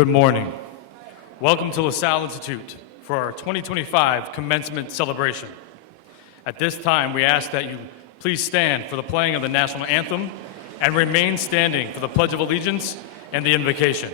Good morning. Welcome to LaSalle Institute for our 2025 commencement celebration. At this time, we ask that you please stand for the playing of the national anthem and remain standing for the Pledge of Allegiance and the invocation.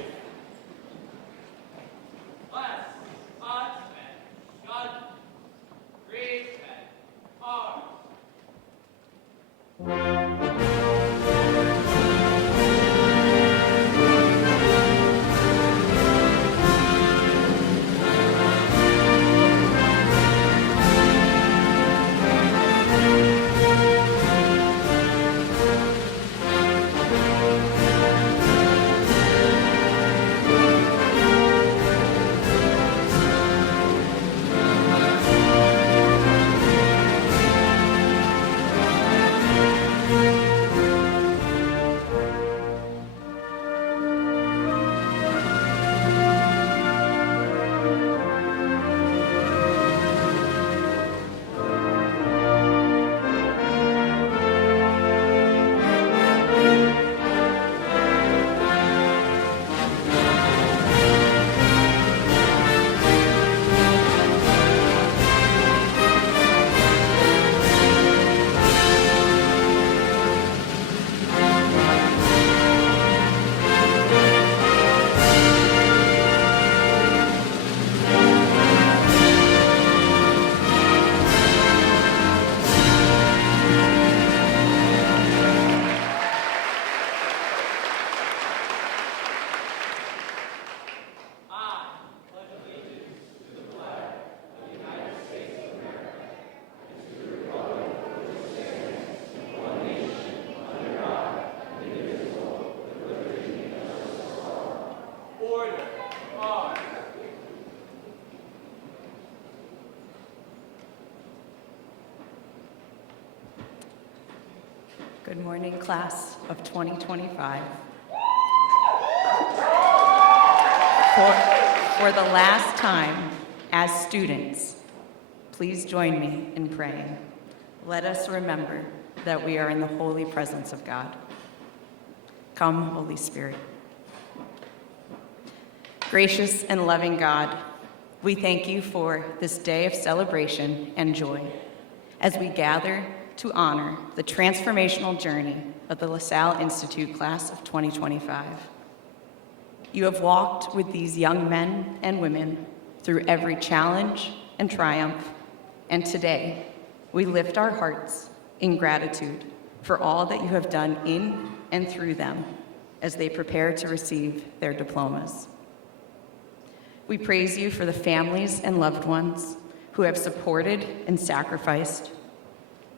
Good morning, class of 2025. For the last time, as students, please join me in praying. Let us remember that we are in the holy presence of God. Come, Holy Spirit. Gracious and loving God, we thank you for this day of celebration and joy as we gather to honor the transformational journey of the LaSalle Institute class of 2025. You have walked with these young men and women through every challenge and triumph, and today we lift our hearts in gratitude for all that you have done in and through them as they prepare to receive their diplomas. We praise you for the families and loved ones who have supported and sacrificed,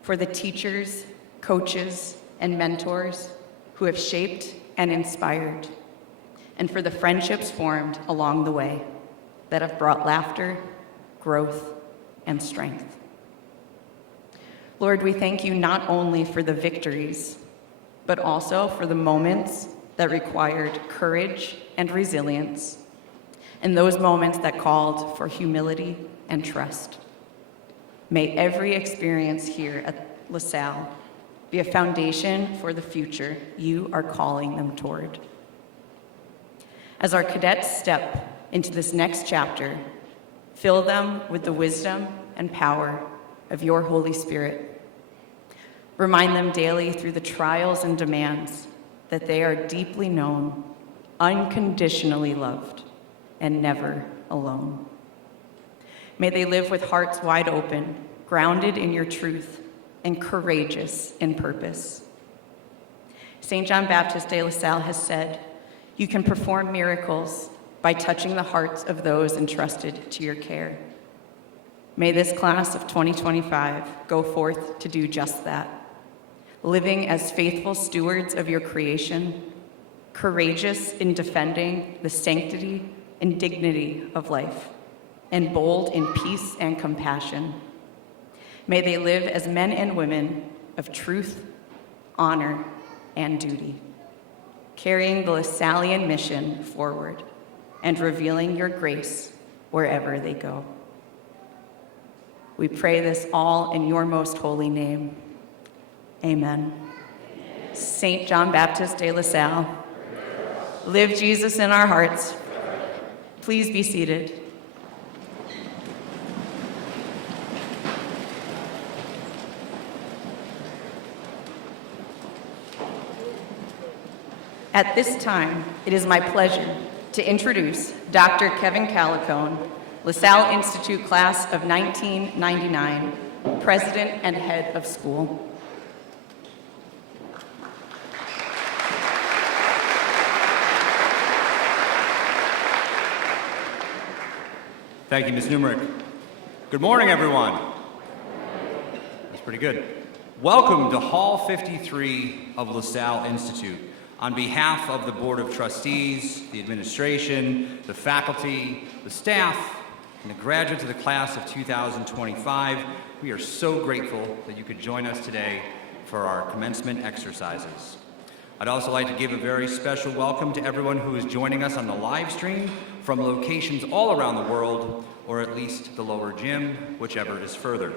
for the teachers, coaches, and mentors who have shaped and inspired, and for the friendships formed along the way that have brought laughter, growth, and strength. Lord, we thank you not only for the victories, but also for the moments that required courage and resilience, and those moments that called for humility and trust. May every experience here at LaSalle be a foundation for the future you are calling them toward. As our cadets step into this next chapter, fill them with the wisdom and power of your Holy Spirit. Remind them daily through the trials and demands that they are deeply known, unconditionally loved, and never alone. May they live with hearts wide open, grounded in your truth, and courageous in purpose. St. John Baptist de La Salle has said, "You can perform miracles by touching the hearts of those entrusted to your care." May this class of 2025 go forth to do just that, living as faithful stewards of your creation, courageous in defending the sanctity and dignity of life, and bold in peace and compassion. May they live as men and women of truth, honor, and duty, carrying the LaSallian mission forward and revealing your grace wherever they go. We pray this all in your most holy name. Amen. St. John Baptist de La Salle, live Jesus in our hearts Please be seated. At this time, it is my pleasure to introduce Dr. Kevin Calicone, LaSalle Institute Class of 1999, President and Head of School. Thank you, Ms. Numerick. Good morning, everyone. That's pretty good. Welcome to Hall 53 of LaSalle Institute. On behalf of the Board of Trustees, the administration, the faculty, the staff, and the graduates of the class of 2025, we are so grateful that you could join us today for our commencement exercises. I'd also like to give a very special welcome to everyone who is joining us on the live stream from locations all around the world, or at least the lower gym, whichever is further.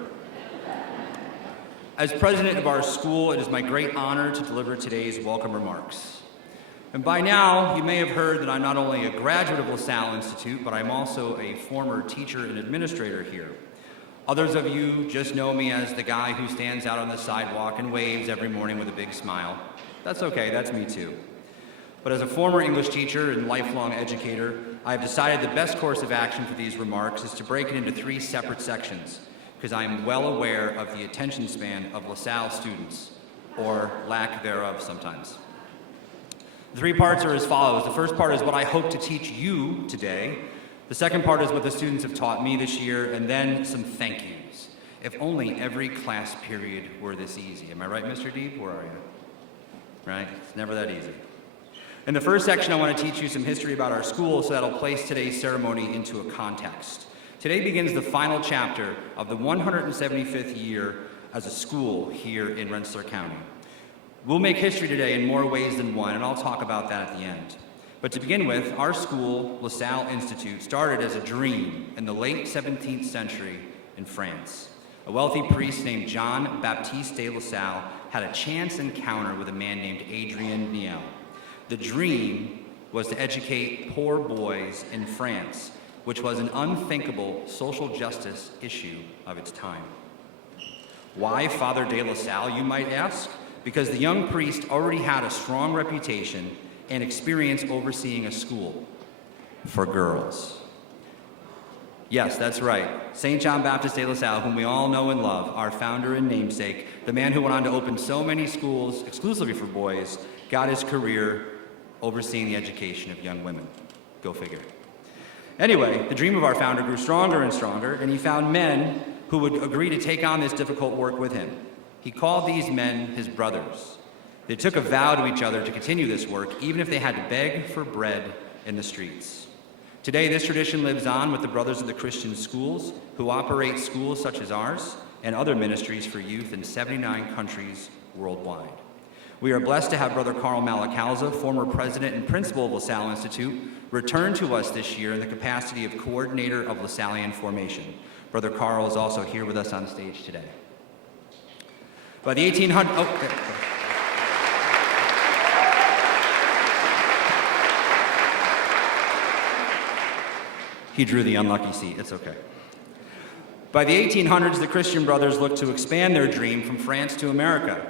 As president of our school, it is my great honor to deliver today's welcome remarks. And by now, you may have heard that I'm not only a graduate of LaSalle Institute, but I'm also a former teacher and administrator here. Others of you just know me as the guy who stands out on the sidewalk and waves every morning with a big smile. That's okay, that's me too. But as a former English teacher and lifelong educator, I have decided the best course of action for these remarks is to break it into 3 separate sections, because I am well aware of the attention span of LaSalle students, or lack thereof sometimes. The 3 parts are as follows. The first part is what I hope to teach you today. The second part is what the students have taught me this year, and then some thank yous. If only every class period were this easy. Am I right, Mr. Deep? Where are you? Right? It's never that easy. In the first section, I want to teach you some history about our school, so that'll place today's ceremony into a context. Today begins the final chapter of the 175th year as a school here in Rensselaer County. We'll make history today in more ways than one, and I'll talk about that at the end. But to begin with, our school, LaSalle Institute, started as a dream in the late 17th century in France. A wealthy priest named Jean Baptiste de LaSalle had a chance encounter with a man named Adrien Niel. The dream was to educate poor boys in France, which was an unthinkable social justice issue of its time. Why Father de LaSalle, you might ask? Because the young priest already had a strong reputation and experience overseeing a school for girls. Yes, that's right. St. John Baptiste de LaSalle, whom we all know and love, our founder and namesake, the man who went on to open so many schools exclusively for boys, got his career overseeing the education of young women. Go figure. Anyway, the dream of our founder grew stronger and stronger, and he found men who would agree to take on this difficult work with him. He called these men his brothers. They took a vow to each other to continue this work, even if they had to beg for bread in the streets. Today, this tradition lives on with the Brothers of the Christian Schools, who operate schools such as ours and other ministries for youth in 79 countries worldwide. We are blessed to have Brother Carl Malacalza, former president and principal of LaSalle Institute, return to us this year in the capacity of coordinator of LaSallian formation. Brother Carl is also here with us on stage today. By the 1800s, he drew the unlucky seat, it's okay. By the 1800s, the Christian Brothers looked to expand their dream from France to America.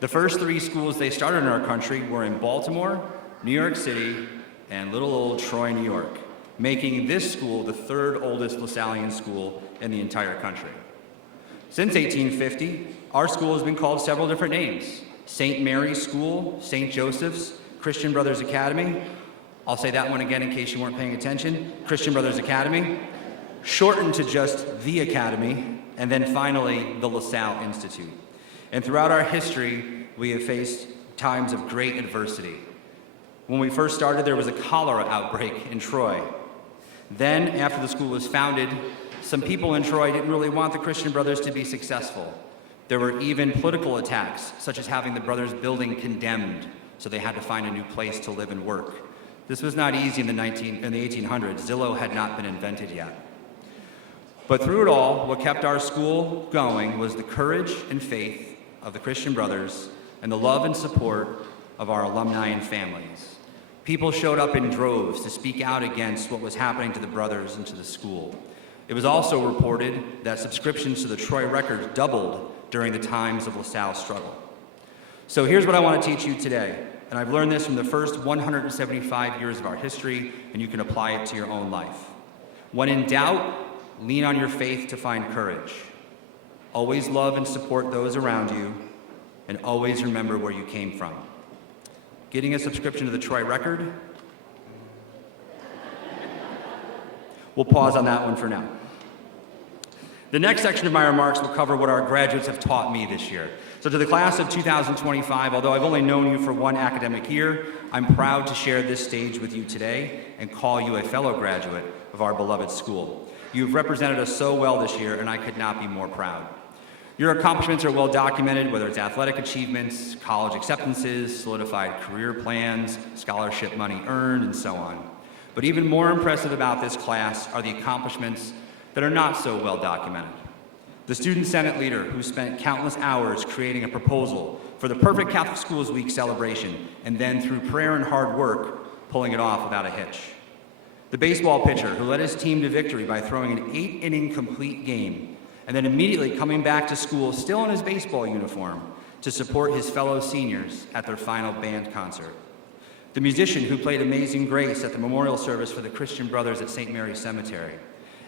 The first 3 schools they started in our country were in Baltimore, New York City, and little old Troy, New York, making this school the 3rd oldest LaSallian school in the entire country. Since 1850, our school has been called several different names: St. Mary's School, St. Joseph's, Christian Brothers Academy. I'll say that one again in case you weren't paying attention. Christian Brothers Academy, shortened to just the Academy, and then finally the LaSalle Institute. And throughout our history, we have faced times of great adversity. When we first started, there was a cholera outbreak in Troy. Then, after the school was founded, some people in Troy didn't really want the Christian Brothers to be successful. There were even political attacks, such as having the Brothers building condemned, so they had to find a new place to live and work. This was not easy in the 1800s. Zillow had not been invented yet. But through it all, what kept our school going was the courage and faith of the Christian Brothers and the love and support of our alumni and families. People showed up in droves to speak out against what was happening to the brothers and to the school. It was also reported that subscriptions to the Troy Records doubled during the times of LaSalle's struggle. So here's what I want to teach you today, and I've learned this from the first 175 years of our history, and you can apply it to your own life. When in doubt, lean on your faith to find courage. Always love and support those around you, and always remember where you came from. Getting a subscription to the Troy Record? We'll pause on that one for now. The next section of my remarks will cover what our graduates have taught me this year. So to the class of 2025, although I've only known you for one academic year, I'm proud to share this stage with you today and call you a fellow graduate of our beloved school. You've represented us so well this year, and I could not be more proud. Your accomplishments are well documented, whether it's athletic achievements, college acceptances, solidified career plans, scholarship money earned, and so on. But even more impressive about this class are the accomplishments that are not so well documented. The Student Senate leader who spent countless hours creating a proposal for the Perfect Catholic Schools Week celebration, and then through prayer and hard work, pulling it off without a hitch. The baseball pitcher who led his team to victory by throwing an 8-inning complete game, and then immediately coming back to school still in his baseball uniform to support his fellow seniors at their final band concert. The musician who played Amazing Grace at the memorial service for the Christian Brothers at St. Mary's Cemetery,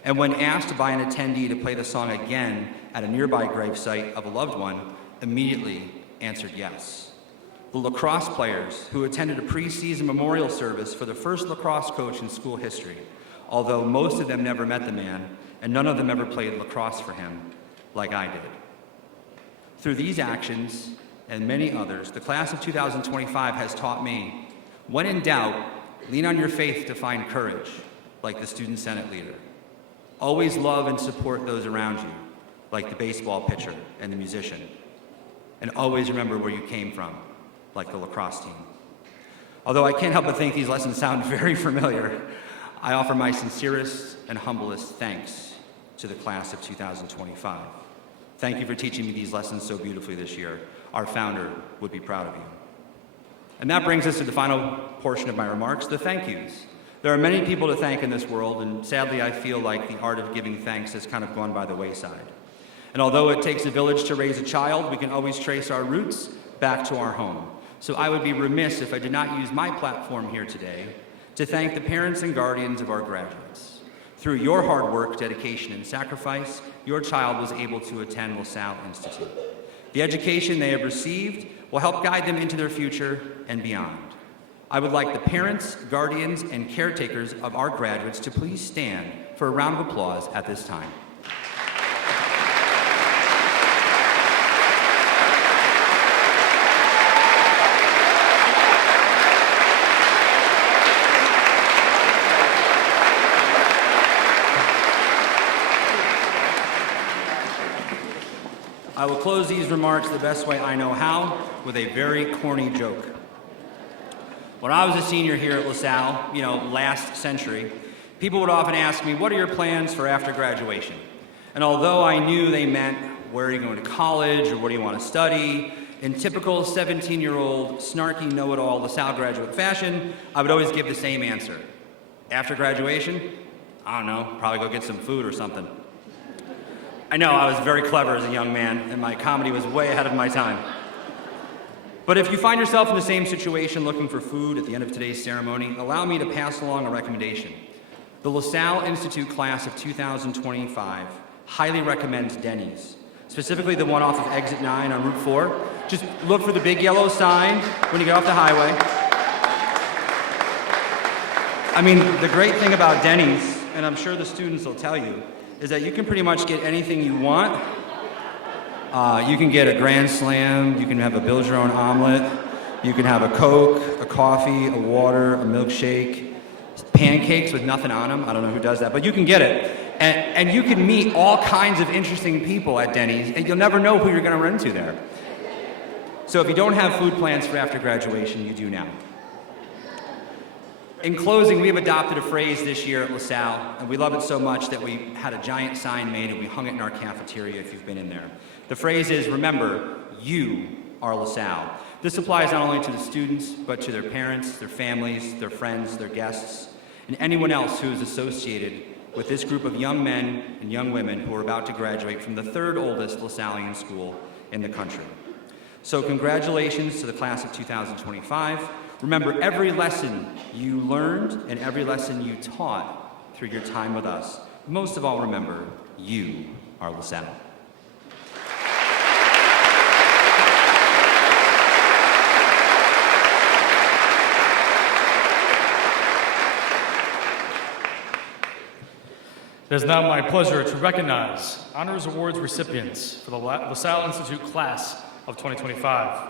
and when asked by an attendee to play the song again at a nearby gravesite of a loved one, immediately answered yes. The lacrosse players who attended a preseason memorial service for the first lacrosse coach in school history, although most of them never met the man, and none of them ever played lacrosse for him, like I did. Through these actions, and many others, the class of 2025 has taught me, when in doubt, lean on your faith to find courage, like the Student Senate leader. Always love and support those around you, like the baseball pitcher and the musician. And always remember where you came from, like the lacrosse team. Although I can't help but think these lessons sound very familiar, I offer my sincerest and humblest thanks to the class of 2025. Thank you for teaching me these lessons so beautifully this year. Our founder would be proud of you. And that brings us to the final portion of my remarks, the thank yous. There are many people to thank in this world, and sadly I feel like the art of giving thanks has kind of gone by the wayside. And although it takes a village to raise a child, we can always trace our roots back to our home. So I would be remiss if I did not use my platform here today to thank the parents and guardians of our graduates. Through your hard work, dedication, and sacrifice, your child was able to attend LaSalle Institute. The education they have received will help guide them into their future and beyond. I would like the parents, guardians, and caretakers of our graduates to please stand for a round of applause at this time. I will close these remarks the best way I know how, with a very corny joke. When I was a senior here at LaSalle, last century, people would often ask me, what are your plans for after graduation? And although I knew they meant, where are you going to college, or what do you want to study, in typical 17-year-old, snarky, know-it-all LaSalle graduate fashion, I would always give the same answer. After graduation? I don't know, probably go get some food or something. I know I was very clever as a young man, and my comedy was way ahead of my time. But if you find yourself in the same situation looking for food at the end of today's ceremony, allow me to pass along a recommendation. The LaSalle Institute class of 2025 highly recommends Denny's, specifically the one off of Exit 9 on Route 4. Just look for the big yellow sign when you get off the highway. I mean, the great thing about Denny's, and I'm sure the students will tell you, is that you can pretty much get anything you want. You can get a Grand Slam, you can have a build your own omelet, you can have a Coke, a coffee, a water, a milkshake, pancakes with nothing on them. I don't know who does that, but you can get it. And you can meet all kinds of interesting people at Denny's, and you'll never know who you're gonna run into there. So if you don't have food plans for after graduation, you do now. In closing, we have adopted a phrase this year at LaSalle, and we love it so much that we had a giant sign made and we hung it in our cafeteria if you've been in there. The phrase is, remember, you are LaSalle. This applies not only to the students, but to their parents, their families, their friends, their guests, and anyone else who is associated with this group of young men and young women who are about to graduate from the third oldest LaSallian school in the country. So congratulations to the class of 2025. Remember, every lesson you learned and every lesson you taught through your time with us. Most of all, remember, you are LaSalle. It is now my pleasure to recognize Honors Awards recipients for the LaSalle Institute class of 2025.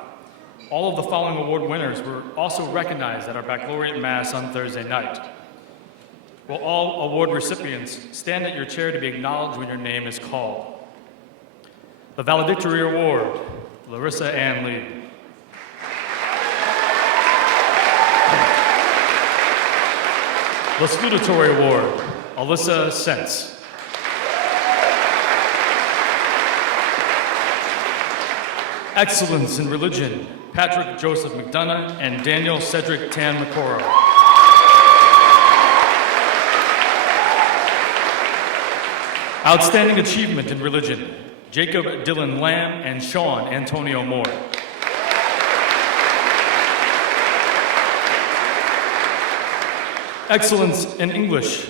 All of the following award winners were also recognized at our baccalaureate mass on Thursday night. Will all award recipients stand at your chair to be acknowledged when your name is called? The Valedictory Award, Larissa Ann Lee. The Salutatory Award, Alyssa Sense. Excellence in Religion, Patrick Joseph McDonough and Daniel Cedric Tan McCoro. Outstanding Achievement in Religion, Jacob Dylan Lamb and Sean Antonio Moore. Excellence in English,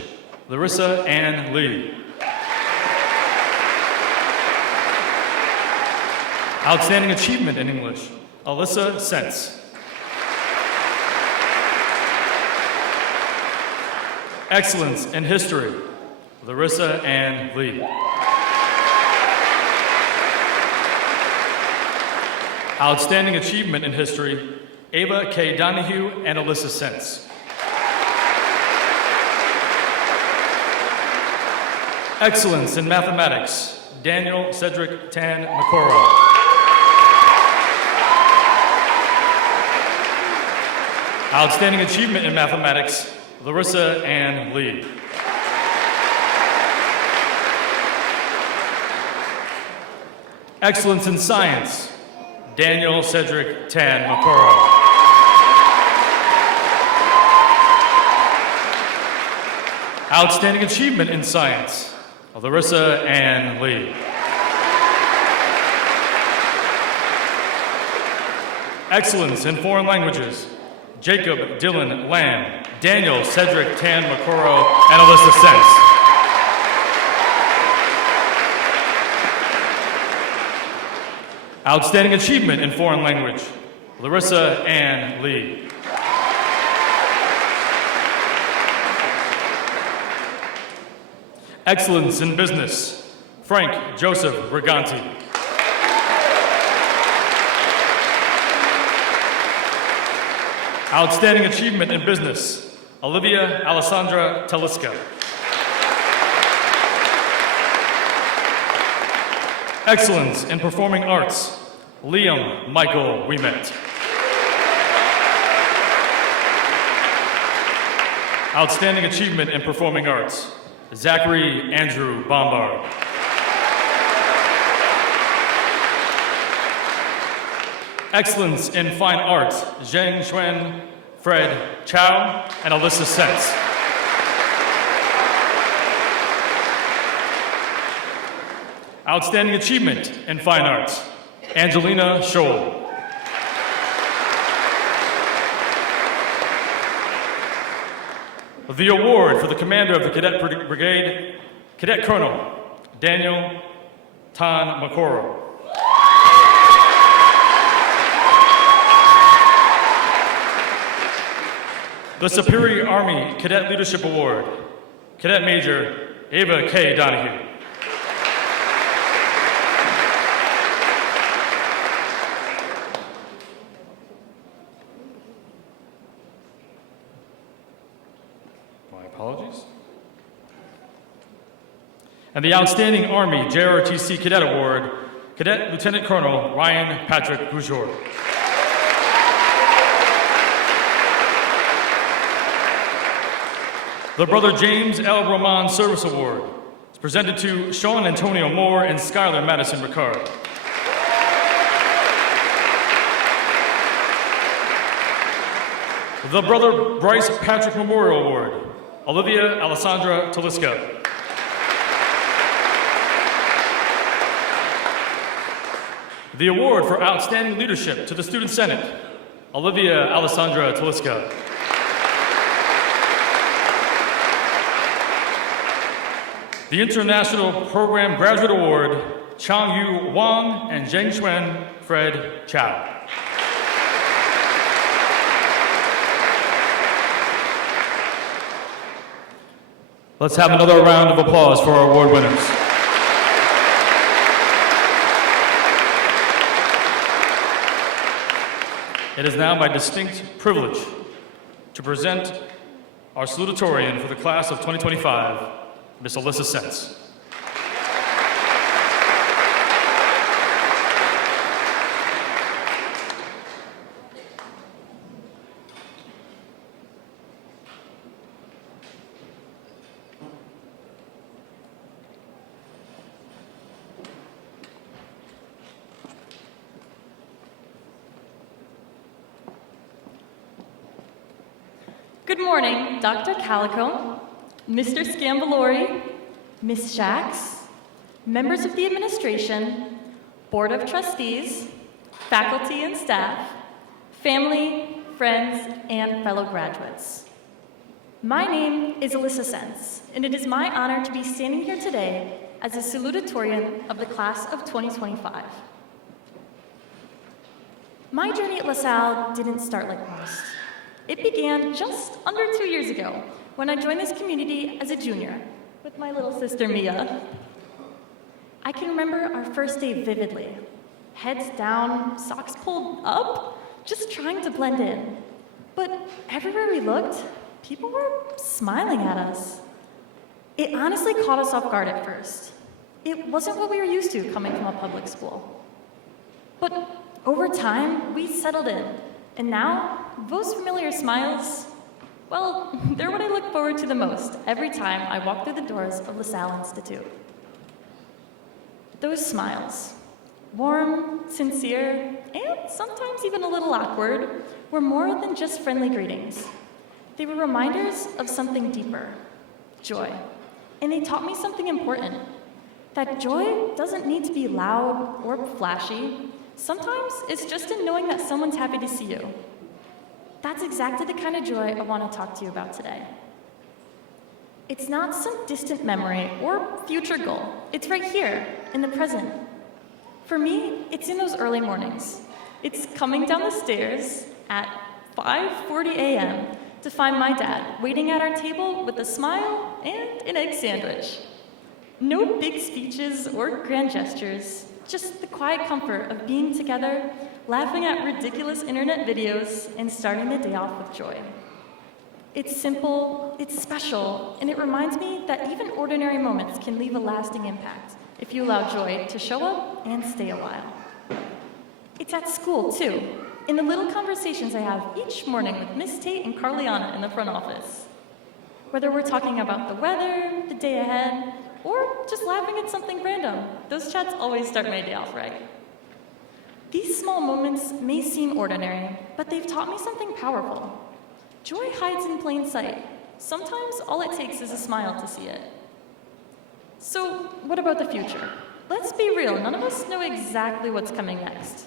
Larissa Ann Lee. Outstanding Achievement in English, Alyssa Sense. Excellence in History, Larissa Ann Lee. Outstanding Achievement in History, Ava K. Donahue and Alyssa Sense. Excellence in Mathematics, Daniel Cedric Tan McCoro. Outstanding Achievement in Mathematics, Larissa Ann Lee. Excellence in Science, Daniel Cedric Tan McCoro. Outstanding Achievement in Science, Larissa Ann Lee. Excellence in Foreign Languages, Jacob Dylan Lamb, Daniel Cedric Tan McCoro, and Alyssa Sense. Outstanding Achievement in Foreign Language, Larissa Ann Lee. Excellence in Business, Frank Joseph Briganti. Outstanding Achievement in Business, Olivia Alessandra Taliska. Excellence in Performing Arts, Liam Michael Ouimet. Outstanding Achievement in Performing Arts, Zachary Andrew Bombard. Excellence in Fine Arts, Zheng Xuan, Fred Chow, and Alyssa Sense. Outstanding Achievement in Fine Arts, Angelina Scholl. The award for the commander of the Cadet Brigade, Cadet Colonel Daniel Tan McCoro. The Superior Army Cadet Leadership Award, Cadet Major Ava K. Donahue. My apologies. And the Outstanding Army JROTC Cadet Award, Cadet Lieutenant Colonel Ryan Patrick Goujour. The Brother James L. Roman Service Award is presented to Sean Antonio Moore and Skylar Madison Ricard. The Brother Bryce Patrick Memorial Award, Olivia Alessandra Taliska. The award for Outstanding Leadership to the Student Senate, Olivia Alessandra Taliska. The International Program Graduate Award, Changyu Wang and Zhengchuan Fred Chow. Let's have another round of applause for our award winners. It is now my distinct privilege to present our salutatorian for the class of 2025, Ms. Alyssa Sense. Good morning, Dr. Calico, Mr. Scambalori, Ms. Shax, members of the administration, Board of Trustees, faculty and staff, family, friends, and fellow graduates. My name is Alyssa Sense, and it is my honor to be standing here today as a salutatorian of the class of 2025. My journey at LaSalle didn't start like most. It began just under 2 years ago when I joined this community as a junior with my little sister Mia. I can remember our first day vividly. Heads down, socks pulled up, just trying to blend in. But everywhere we looked, people were smiling at us. It honestly caught us off guard at first. It wasn't what we were used to coming from a public school. But over time, we settled in. And now, those familiar smiles, well, they're what I look forward to the most every time I walk through the doors of LaSalle Institute. Those smiles, warm, sincere, and sometimes even a little awkward, were more than just friendly greetings. They were reminders of something deeper, joy. And they taught me something important, that joy doesn't need to be loud or flashy. Sometimes it's just in knowing that someone's happy to see you. That's exactly the kind of joy I want to talk to you about today. It's not some distant memory or future goal. It's right here, in the present. For me, it's in those early mornings. It's coming down the stairs at 5:40 a.m. to find my dad waiting at our table with a smile and an egg sandwich. No big speeches or grand gestures. Just the quiet comfort of being together, laughing at ridiculous internet videos, and starting the day off with joy. It's simple, it's special, and it reminds me that even ordinary moments can leave a lasting impact if you allow joy to show up and stay a while. It's at school, too, in the little conversations I have each morning with Miss Tate and Carliana in the front office. Whether we're talking about the weather, the day ahead, or just laughing at something random, those chats always start my day off right. These small moments may seem ordinary, but they've taught me something powerful. Joy hides in plain sight. Sometimes all it takes is a smile to see it. So, what about the future? Let's be real, none of us know exactly what's coming next.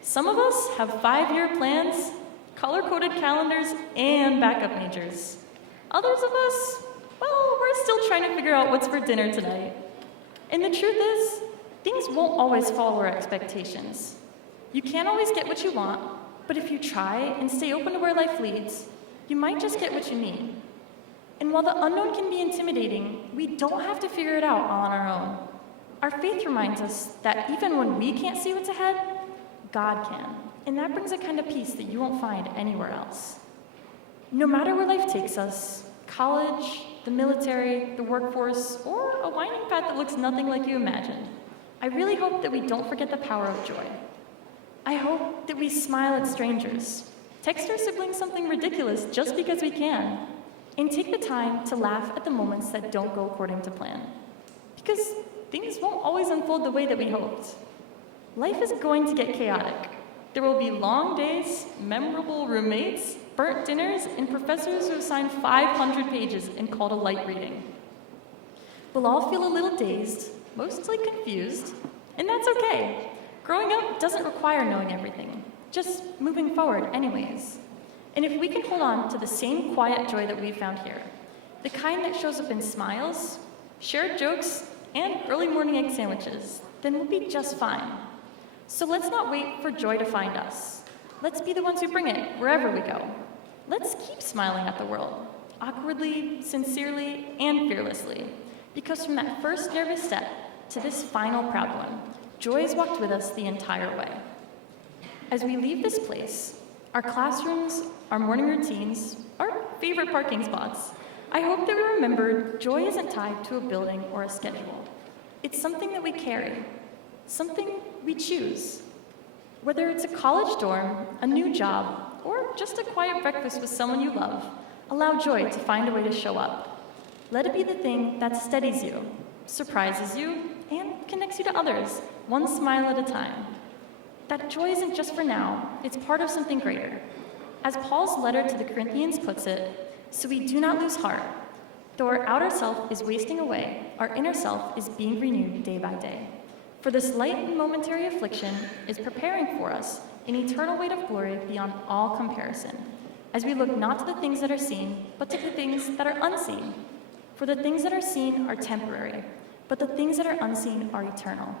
Some of us have 5-year plans, color-coded calendars, and backup majors. Others of us, well, we're still trying to figure out what's for dinner tonight. And the truth is, things won't always follow our expectations. You can't always get what you want, but if you try and stay open to where life leads, you might just get what you need. And while the unknown can be intimidating, we don't have to figure it out all on our own. Our faith reminds us that even when we can't see what's ahead, God can. And that brings a kind of peace that you won't find anywhere else. No matter where life takes us, college, the military, the workforce, or a winding path that looks nothing like you imagined, I really hope that we don't forget the power of joy. I hope that we smile at strangers, text our siblings something ridiculous just because we can, and take the time to laugh at the moments that don't go according to plan. Because things won't always unfold the way that we hoped. Life is going to get chaotic. There will be long days, memorable roommates, burnt dinners, and professors who have signed 500 pages and called a light reading. We'll all feel a little dazed, mostly confused, and that's okay. Growing up doesn't require knowing everything, just moving forward anyways. And if we can hold on to the same quiet joy that we found here, the kind that shows up in smiles, shared jokes, and early morning egg sandwiches, then we'll be just fine. So let's not wait for joy to find us. Let's be the ones who bring it wherever we go. Let's keep smiling at the world, awkwardly, sincerely, and fearlessly. Because from that first nervous step to this final proud one, joy has walked with us the entire way. As we leave this place, our classrooms, our morning routines, our favorite parking spots, I hope that we remember joy isn't tied to a building or a schedule. It's something that we carry, something we choose. Whether it's a college dorm, a new job, or just a quiet breakfast with someone you love, allow joy to find a way to show up. Let it be the thing that steadies you, surprises you, and connects you to others, one smile at a time. That joy isn't just for now, it's part of something greater. As Paul's letter to the Corinthians puts it, so we do not lose heart. Though our outer self is wasting away, our inner self is being renewed day by day. For this light and momentary affliction is preparing for us an eternal weight of glory beyond all comparison, as we look not to the things that are seen, but to the things that are unseen. For the things that are seen are temporary, but the things that are unseen are eternal.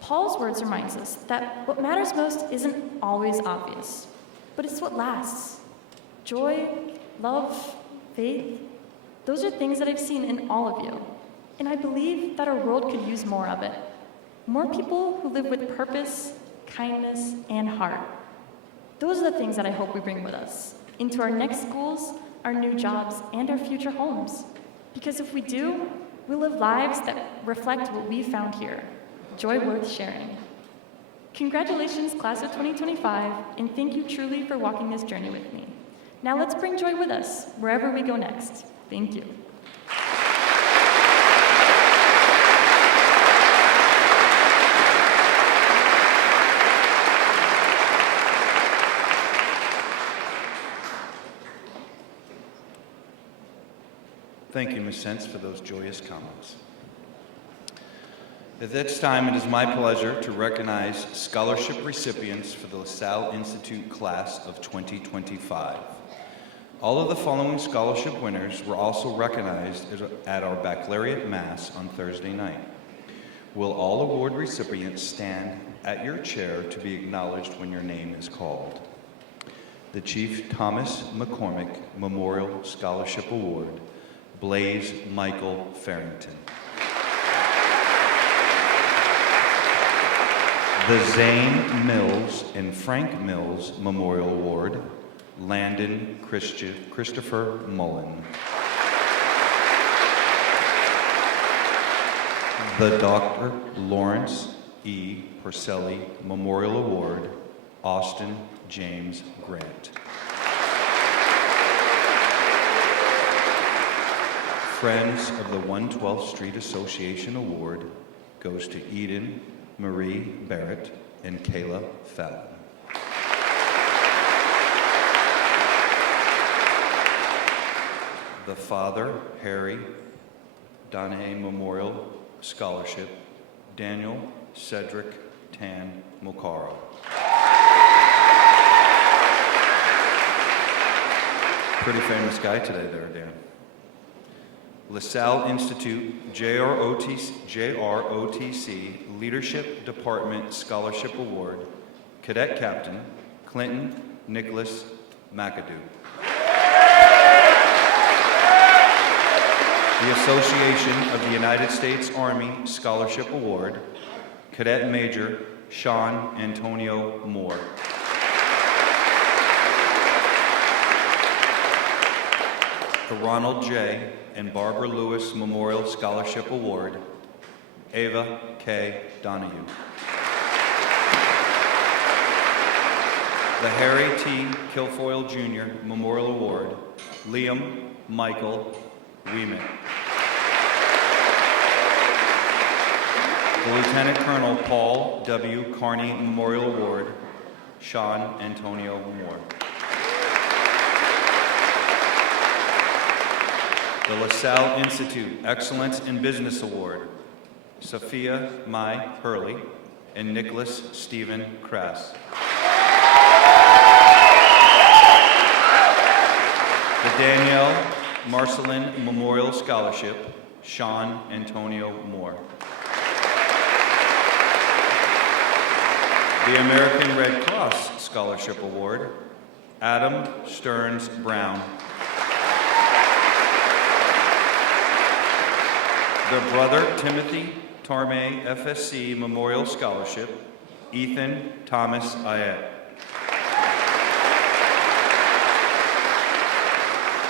Paul's words reminds us that what matters most isn't always obvious, but it's what lasts. Joy, love, faith, those are things that I've seen in all of you, and I believe that our world could use more of it. More people who live with purpose, kindness, and heart. Those are the things that I hope we bring with us into our next schools, our new jobs, and our future homes. Because if we do, we'll live lives that reflect what we found here, joy worth sharing. Congratulations, class of 2025, and thank you truly for walking this journey with me. Now let's bring joy with us, wherever we go next. Thank you. Thank you, Ms. Sense, for those joyous comments. At this time, it is my pleasure to recognize scholarship recipients for the LaSalle Institute class of 2025. All of the following scholarship winners were also recognized at our baccalaureate mass on Thursday night. Will all award recipients stand at your chair to be acknowledged when your name is called? The Chief Thomas McCormick Memorial Scholarship Award, Blaze Michael Farrington. The Zane Mills and Frank Mills Memorial Award, Landon Christopher Mullen. The Dr. Lawrence E. Porcelli Memorial Award, Austin James Grant. Friends of the 112th Street Association Award goes to Eden Marie Barrett and Kayla Fallon. The Father Harry Donahue Memorial Scholarship, Daniel Cedric Tan Mokaro. Pretty famous guy today there, Dan. LaSalle Institute JROTC Leadership Department Scholarship Award, Cadet Captain Clinton Nicholas McAdoo. The Association of the United States Army Scholarship Award, Cadet Major Sean Antonio Moore. The Ronald J. and Barbara Lewis Memorial Scholarship Award, Ava K. Donahue. The Harry T. Kilfoyle Jr. Memorial Award, Liam Michael Weeman. The Lieutenant Colonel Paul W. Carney Memorial Award, Sean Antonio Moore. The LaSalle Institute Excellence in Business Award, Sophia Mai Hurley and Nicholas Stephen Krass. The Danielle Marcelin Memorial Scholarship, Sean Antonio Moore. The American Red Cross Scholarship Award, Adam Stearns Brown. The Brother Timothy Tarmay FSC Memorial Scholarship, Ethan Thomas Ayet.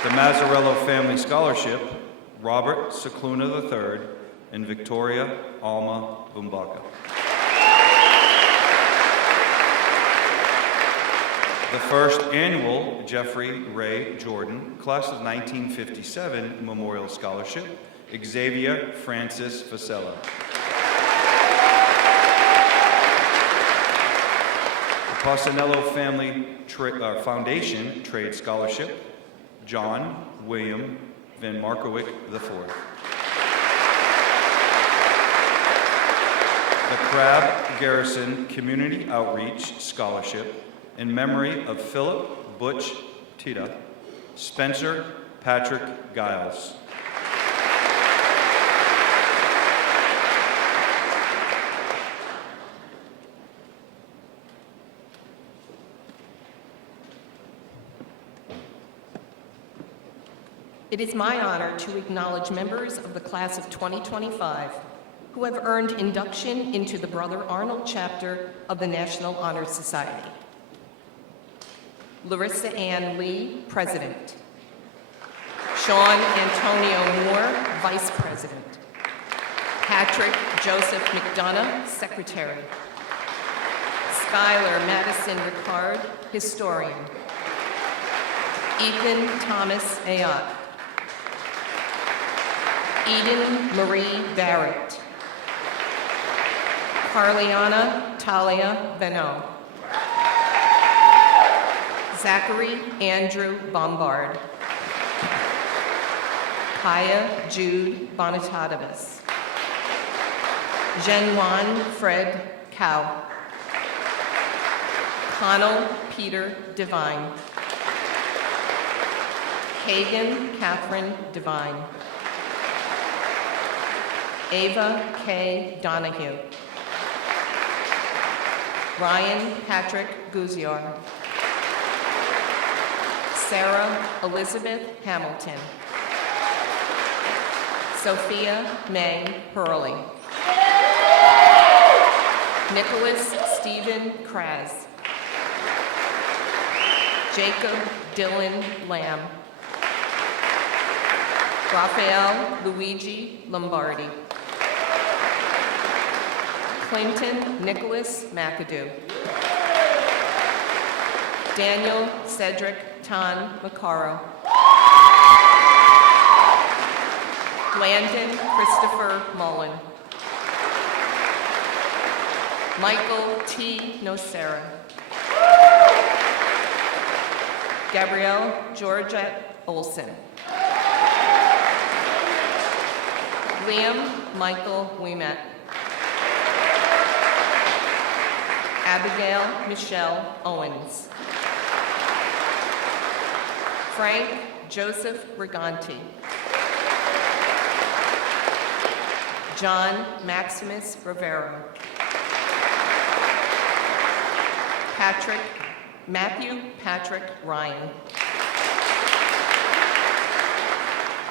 The Mazzarello Family Scholarship, Robert Cicluna III and Victoria Alma Bumbaka. The first annual Jeffrey Ray Jordan, Class of 1957 Memorial Scholarship, Xavier Francis Fasella. The Pasanello Family Foundation Trade Scholarship, John William Van Markowick IV. The Crab Garrison Community Outreach Scholarship in memory of Philip Butch Tita, Spencer Patrick Giles. It is my honor to acknowledge members of the class of 2025 who have earned induction into the Brother Arnold chapter of the National Honor Society. Larissa Ann Lee, President. Sean Antonio Moore, Vice President. Patrick Joseph McDonough, Secretary. Skylar Madison Ricard, Historian. Ethan Thomas Ayotte. Eden Marie Barrett. Carliana Talia Beno. Zachary Andrew Bombard. Kaya Jude Bonatadovas. Zhenwan Fred Cao. Connell Peter Devine. Hagan Catherine Devine. Ava K. Donahue. Ryan Patrick Gouziar. Sarah Elizabeth Hamilton. Sophia May Hurley. Nicholas Stephen Kraz. Jacob Dylan Lamb. Raphael Luigi Lombardi. Clinton Nicholas McAdoo. Daniel Cedric Tan Macaro. Landon Christopher Mullen. Michael T. Nocera. Gabrielle Georgette Olson. Liam Michael Ouimet. Abigail Michelle Owens. Frank Joseph Riganti. John Maximus Rivera. Matthew Patrick Ryan.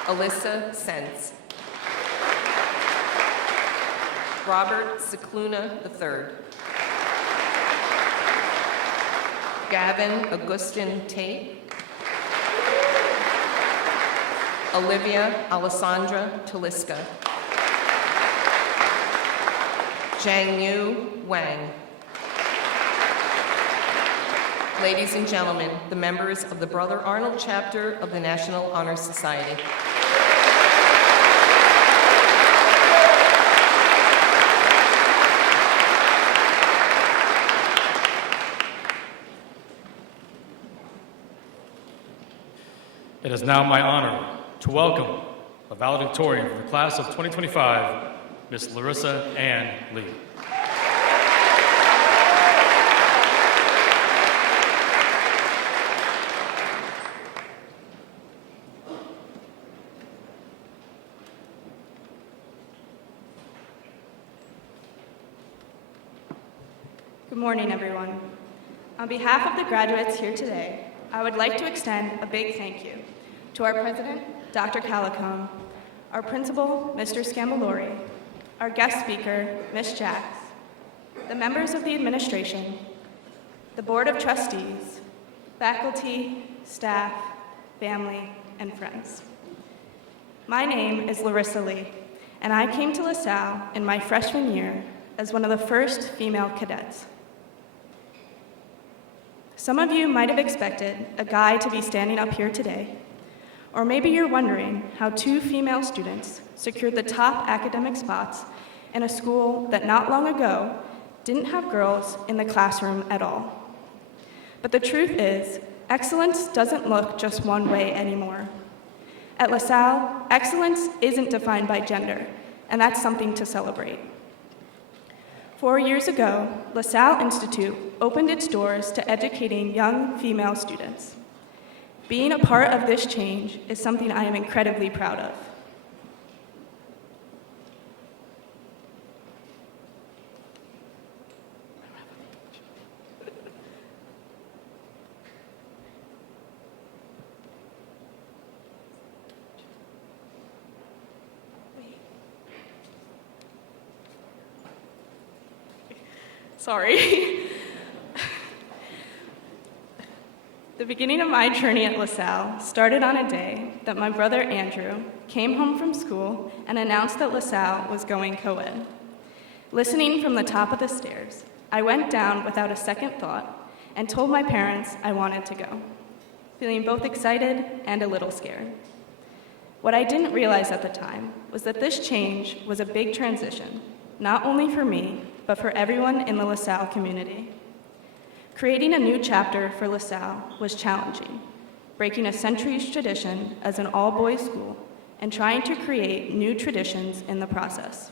Alyssa Sense. Robert Cicluna III. Gavin Augustin Tate. Olivia Alessandra Taliska. Zhangyu Wang. Ladies and gentlemen, the members of the Brother Arnold chapter of the National Honor Society. It is now my honor to welcome the valedictorian for the class of 2025, Miss Larissa Ann Lee. Good morning, everyone. On behalf of the graduates here today, I would like to extend a big thank you to our president, Dr. Calicom, our principal, Mr. Scambalori, our guest speaker, Ms. Jacks, the members of the administration, the Board of Trustees, faculty, staff, family, and friends. My name is Larissa Lee, and I came to LaSalle in my freshman year as one of the first female cadets. Some of you might have expected a guy to be standing up here today, or maybe you're wondering how two female students secured the top academic spots in a school that not long ago didn't have girls in the classroom at all. But the truth is, excellence doesn't look just one way anymore. At LaSalle, excellence isn't defined by gender, and that's something to celebrate. 4 years ago, LaSalle Institute opened its doors to educating young female students. Being a part of this change is something I am incredibly proud of. Sorry. The beginning of my journey at LaSalle started on a day that my brother Andrew came home from school and announced that LaSalle was going co-ed. Listening from the top of the stairs, I went down without a second thought and told my parents I wanted to go, feeling both excited and a little scared. What I didn't realize at the time was that this change was a big transition, not only for me, but for everyone in the LaSalle community. Creating a new chapter for LaSalle was challenging, breaking a century's tradition as an all-boys school and trying to create new traditions in the process.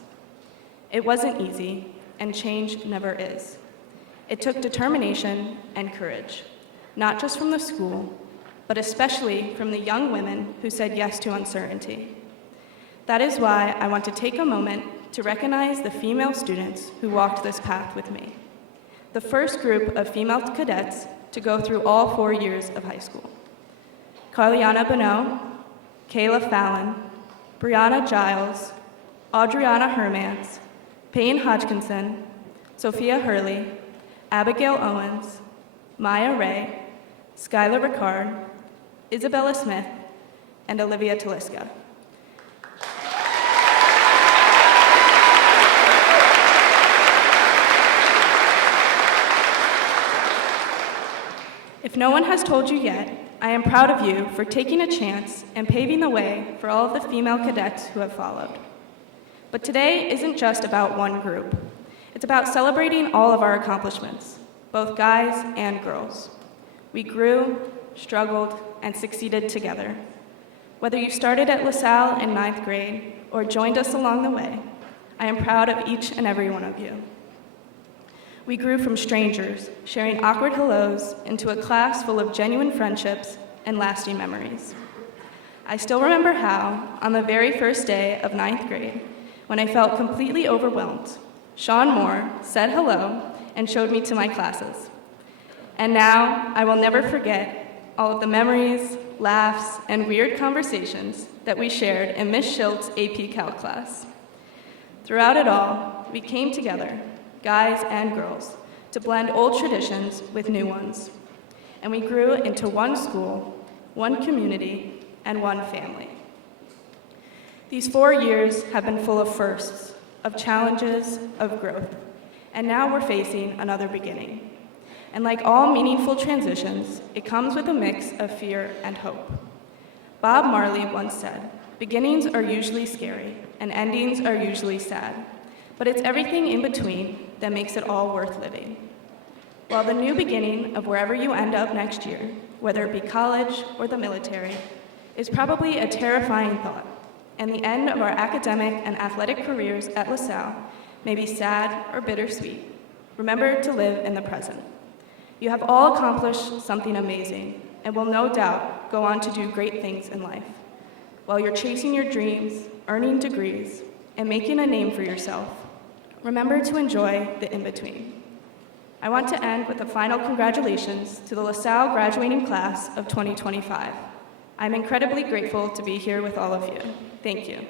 It wasn't easy, and change never is. It took determination and courage, not just from the school, but especially from the young women who said yes to uncertainty. That is why I want to take a moment to recognize the female students who walked this path with me, the first group of female cadets to go through all 4 years of high school. Carliana Bonneau, Kayla Fallon, Brianna Giles, Audriana Hermans, Payne Hodgkinson, Sophia Hurley, Abigail Owens, Maya Ray, Skylar Ricard, Isabella Smith, and Olivia Taliska. If no one has told you yet, I am proud of you for taking a chance and paving the way for all of the female cadets who have followed. But today isn't just about one group. It's about celebrating all of our accomplishments, both guys and girls. We grew, struggled, and succeeded together. Whether you started at LaSalle in 9th grade or joined us along the way, I am proud of each and every one of you. We grew from strangers, sharing awkward hellos, into a class full of genuine friendships and lasting memories. I still remember how, on the very first day of 9th grade, when I felt completely overwhelmed, Sean Moore said hello and showed me to my classes. And now, I will never forget all of the memories, laughs, and weird conversations that we shared in Miss Schilt's AP Calc class. Throughout it all, we came together, guys and girls, to blend old traditions with new ones. And we grew into one school, one community, and one family. These 4 years have been full of firsts, of challenges, of growth, and now we're facing another beginning. And like all meaningful transitions, it comes with a mix of fear and hope. Bob Marley once said, "Beginnings are usually scary, and endings are usually sad, but it's everything in between that makes it all worth living." While the new beginning of wherever you end up next year, whether it be college or the military, is probably a terrifying thought, and the end of our academic and athletic careers at LaSalle may be sad or bittersweet, remember to live in the present. You have all accomplished something amazing and will no doubt go on to do great things in life. While you're chasing your dreams, earning degrees, and making a name for yourself, remember to enjoy the in-between. I want to end with a final congratulations to the LaSalle graduating class of 2025. I'm incredibly grateful to be here with all of you. Thank you.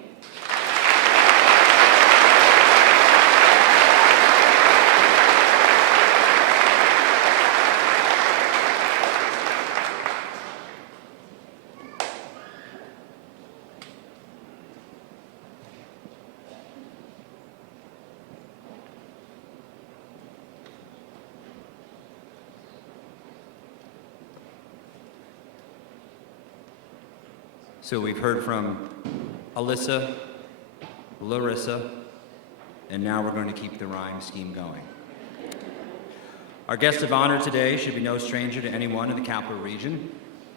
So we've heard from Alyssa, Larissa, and now we're going to keep the rhyme scheme going. Our guest of honor today should be no stranger to anyone in the Capital Region.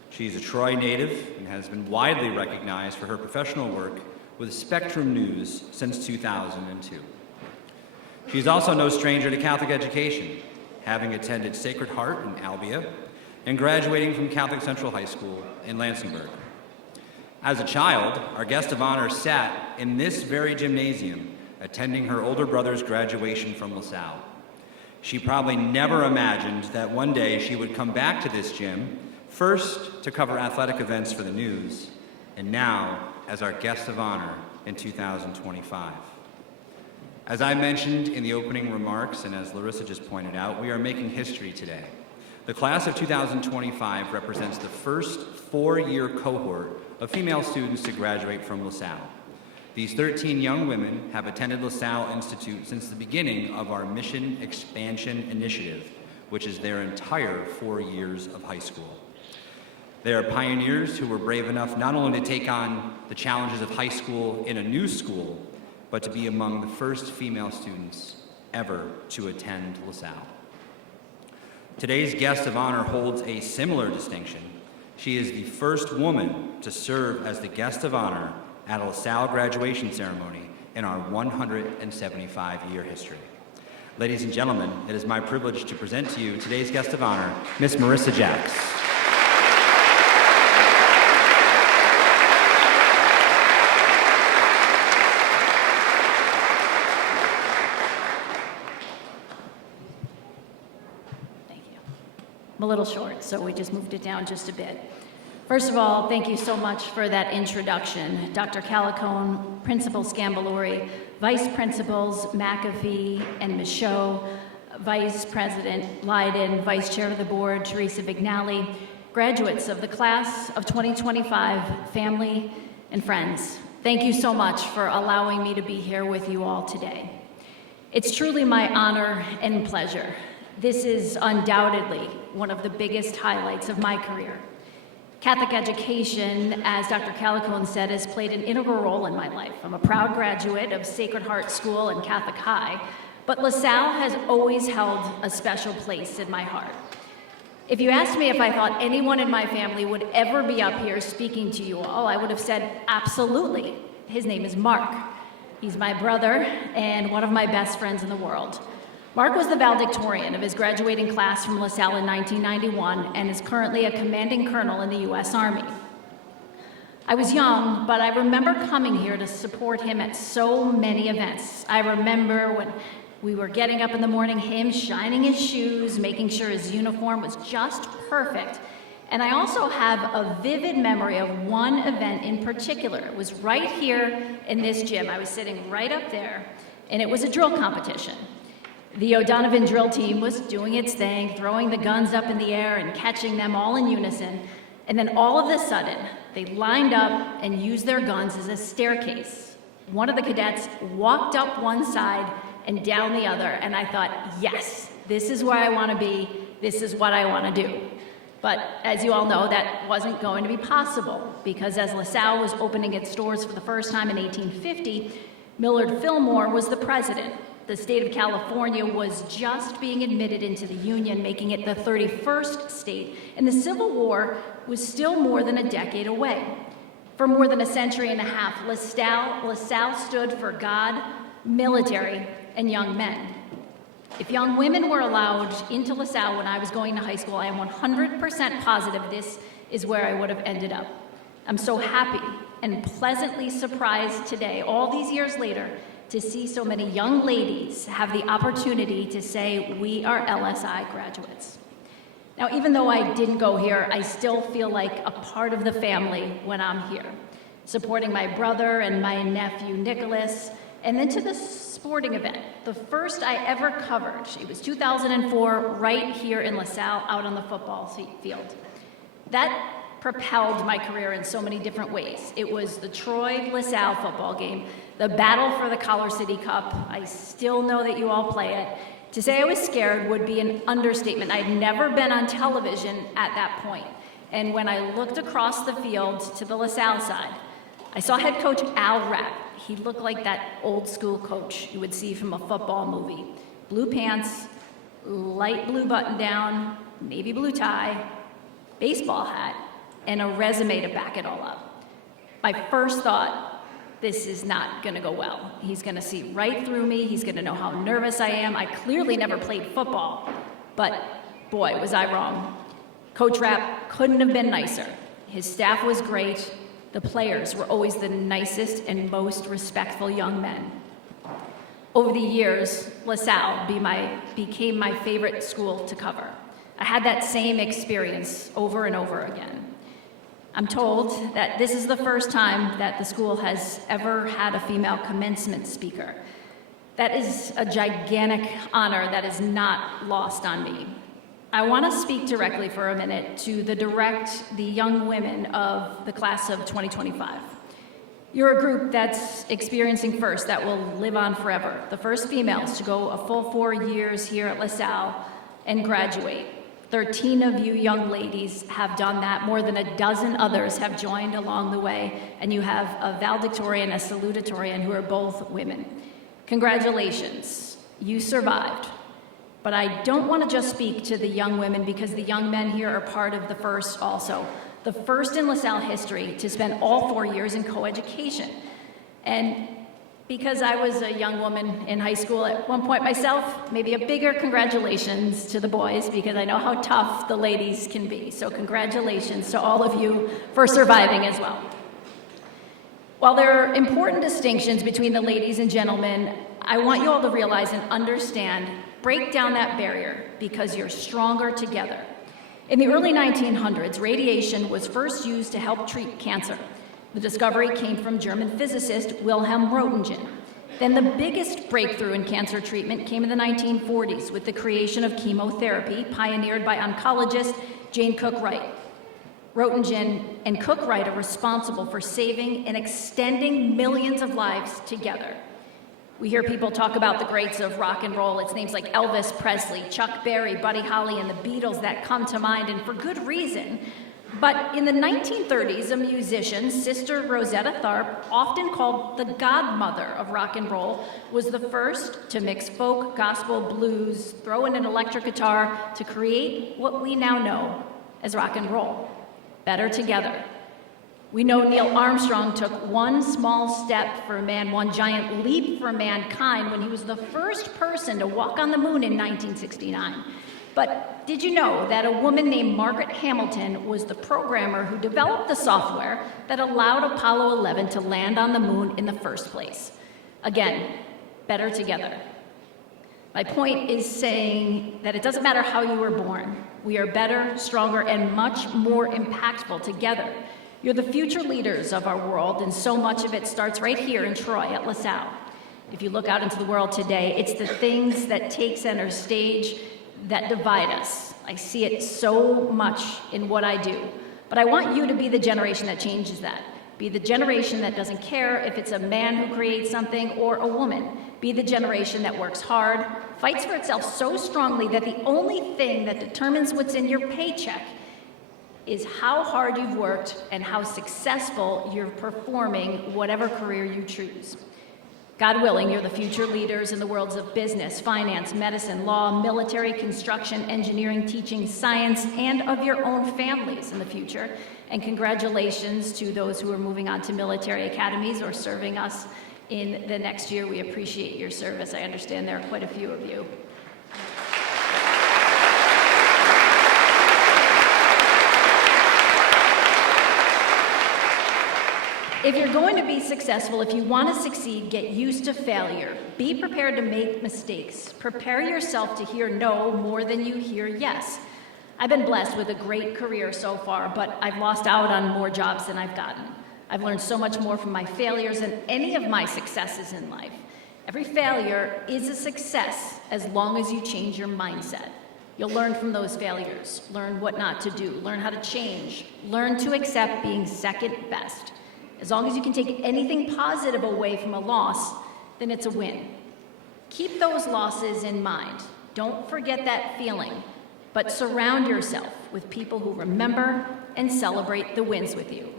She's a Troy native and has been widely recognized for her professional work with Spectrum News since 2002. She's also no stranger to Catholic education, having attended Sacred Heart in Albia and graduating from Catholic Central High School in Lansingburg. As a child, our guest of honor sat in this very gymnasium attending her older brother's graduation from LaSalle. She probably never imagined that one day she would come back to this gym, first to cover athletic events for the news, and now as our guest of honor in 2025. As I mentioned in the opening remarks, and as Larissa just pointed out, we are making history today. The class of 2025 represents the first four-year cohort of female students to graduate from LaSalle. These 13 young women have attended LaSalle Institute since the beginning of our Mission Expansion Initiative, which is their entire 4 years of high school. They are pioneers who were brave enough not only to take on the challenges of high school in a new school, but to be among the first female students ever to attend LaSalle. Today's guest of honor holds a similar distinction. She is the first woman to serve as the guest of honor at a LaSalle graduation ceremony in our 175-year history. Ladies and gentlemen, it is my privilege to present to you today's guest of honor, Miss Marissa Jacks. I'm a little short, so we just moved it down just a bit. First of all, thank you so much for that introduction. Dr. Calicone, Principal Scambalori, Vice Principals McAfee and Michaud, Vice President Leiden, Vice Chair of the Board Teresa Vignali, graduates of the class of 2025, family and friends. Thank you so much for allowing me to be here with you all today. It's truly my honor and pleasure. This is undoubtedly one of the biggest highlights of my career. Catholic education, as Dr. Calicone said, has played an integral role in my life. I'm a proud graduate of Sacred Heart School and Catholic High, but LaSalle has always held a special place in my heart. If you asked me if I thought anyone in my family would ever be up here speaking to you all, I would have said absolutely. His name is Mark. He's my brother and one of my best friends in the world. Mark was the valedictorian of his graduating class from LaSalle in 1991 and is currently a commanding colonel in the U.S. Army. I was young, but I remember coming here to support him at so many events. I remember when we were getting up in the morning, him shining his shoes, making sure his uniform was just perfect. And I also have a vivid memory of one event in particular. It was right here in this gym. I was sitting right up there, and it was a drill competition. The O'Donovan drill team was doing its thing, throwing the guns up in the air and catching them all in unison. And then all of a sudden, they lined up and used their guns as a staircase. One of the cadets walked up one side and down the other, and I thought, yes, this is where I want to be. This is what I want to do. But as you all know, that wasn't going to be possible because as LaSalle was opening its doors for the first time in 1850, Millard Fillmore was the president. The state of California was just being admitted into the Union, making it the 31st state, and the Civil War was still more than a decade away. For more than a century and a half, LaSalle stood for God, military, and young men. If young women were allowed into LaSalle when I was going to high school, I am 100% positive this is where I would have ended up. I'm so happy and pleasantly surprised today, all these years later, to see so many young ladies have the opportunity to say, we are LSI graduates. Now, even though I didn't go here, I still feel like a part of the family when I'm here, supporting my brother and my nephew, Nicholas, and then to the sporting event, the first I ever covered. It was 2004, right here in LaSalle, out on the football field. That propelled my career in so many different ways. It was the Troy-LaSalle football game, the battle for the Collar City Cup. I still know that you all play it. To say I was scared would be an understatement. I'd never been on television at that point. And when I looked across the field to the LaSalle side, I saw head coach Al Rapp. He looked like that old school coach you would see from a football movie. Blue pants, light blue button down, navy blue tie, baseball hat, and a resume to back it all up. My first thought, this is not gonna go well. He's gonna see right through me. He's gonna know how nervous I am. I clearly never played football, but boy, was I wrong. Coach Rapp couldn't have been nicer. His staff was great. The players were always the nicest and most respectful young men. Over the years, LaSalle became my favorite school to cover. I had that same experience over and over again. I'm told that this is the first time that the school has ever had a female commencement speaker. That is a gigantic honor that is not lost on me. I want to speak directly for a minute to the young women of the class of 2025. You're a group that's experiencing first, that will live on forever. The first females to go a full 4 years here at LaSalle and graduate. 13 of you young ladies have done that. More than a dozen others have joined along the way, and you have a valedictorian, a salutatorian, who are both women. Congratulations, you survived. But I don't want to just speak to the young women because the young men here are part of the first also. The first in LaSalle history to spend all 4 years in coeducation. And because I was a young woman in high school at one point myself, maybe a bigger congratulations to the boys because I know how tough the ladies can be. So congratulations to all of you for surviving as well. While there are important distinctions between the ladies and gentlemen, I want you all to realize and understand, break down that barrier because you're stronger together. In the early 1900s, radiation was first used to help treat cancer. The discovery came from German physicist Wilhelm Röntgen. Then the biggest breakthrough in cancer treatment came in the 1940s with the creation of chemotherapy, pioneered by oncologist Jane Cook Wright. Röntgen and Cook Wright are responsible for saving and extending millions of lives together. We hear people talk about the greats of rock and roll. It's names like Elvis Presley, Chuck Berry, Buddy Holly, and the Beatles that come to mind, and for good reason. But in the 1930s, a musician, Sister Rosetta Tharpe, often called the godmother of rock and roll, was the first to mix folk, gospel, blues, throw in an electric guitar to create what we now know as rock and roll. Better together. We know Neil Armstrong took one small step for man, one giant leap for mankind when he was the first person to walk on the moon in 1969. But did you know that a woman named Margaret Hamilton was the programmer who developed the software that allowed Apollo 11 to land on the moon in the first place? Again, better together. My point is saying that it doesn't matter how you were born. We are better, stronger, and much more impactful together. You're the future leaders of our world, and so much of it starts right here in Troy at LaSalle. If you look out into the world today, it's the things that take center stage that divide us. I see it so much in what I do. But I want you to be the generation that changes that. Be the generation that doesn't care if it's a man who creates something or a woman. Be the generation that works hard, fights for itself so strongly that the only thing that determines what's in your paycheck is how hard you've worked and how successful you're performing whatever career you choose. God willing, you're the future leaders in the worlds of business, finance, medicine, law, military, construction, engineering, teaching, science, and of your own families in the future. And congratulations to those who are moving on to military academies or serving us in the next year. We appreciate your service. I understand there are quite a few of you. If you're going to be successful, if you want to succeed, get used to failure. Be prepared to make mistakes. Prepare yourself to hear no more than you hear yes. I've been blessed with a great career so far, but I've lost out on more jobs than I've gotten. I've learned so much more from my failures than any of my successes in life. Every failure is a success as long as you change your mindset. You'll learn from those failures, learn what not to do, learn how to change, learn to accept being second best. As long as you can take anything positive away from a loss, then it's a win. Keep those losses in mind. Don't forget that feeling, but surround yourself with people who remember and celebrate the wins with you.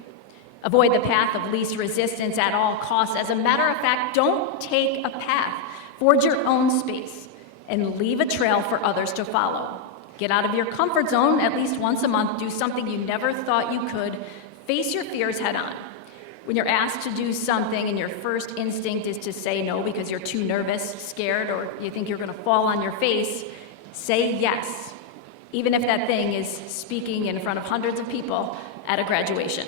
Avoid the path of least resistance at all costs. As a matter of fact, don't take a path. Forge your own space and leave a trail for others to follow. Get out of your comfort zone at least once a month. Do something you never thought you could. Face your fears head on. When you're asked to do something and your first instinct is to say no because you're too nervous, scared, or you think you're going to fall on your face, say yes, even if that thing is speaking in front of hundreds of people at a graduation.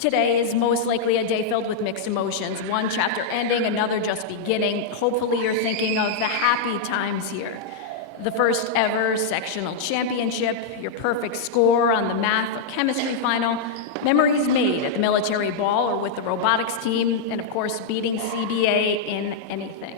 Today is most likely a day filled with mixed emotions, one chapter ending, another just beginning. Hopefully you're thinking of the happy times here. The first ever sectional championship, your perfect score on the math or chemistry final, memories made at the military ball or with the robotics team, and of course, beating CBA in anything.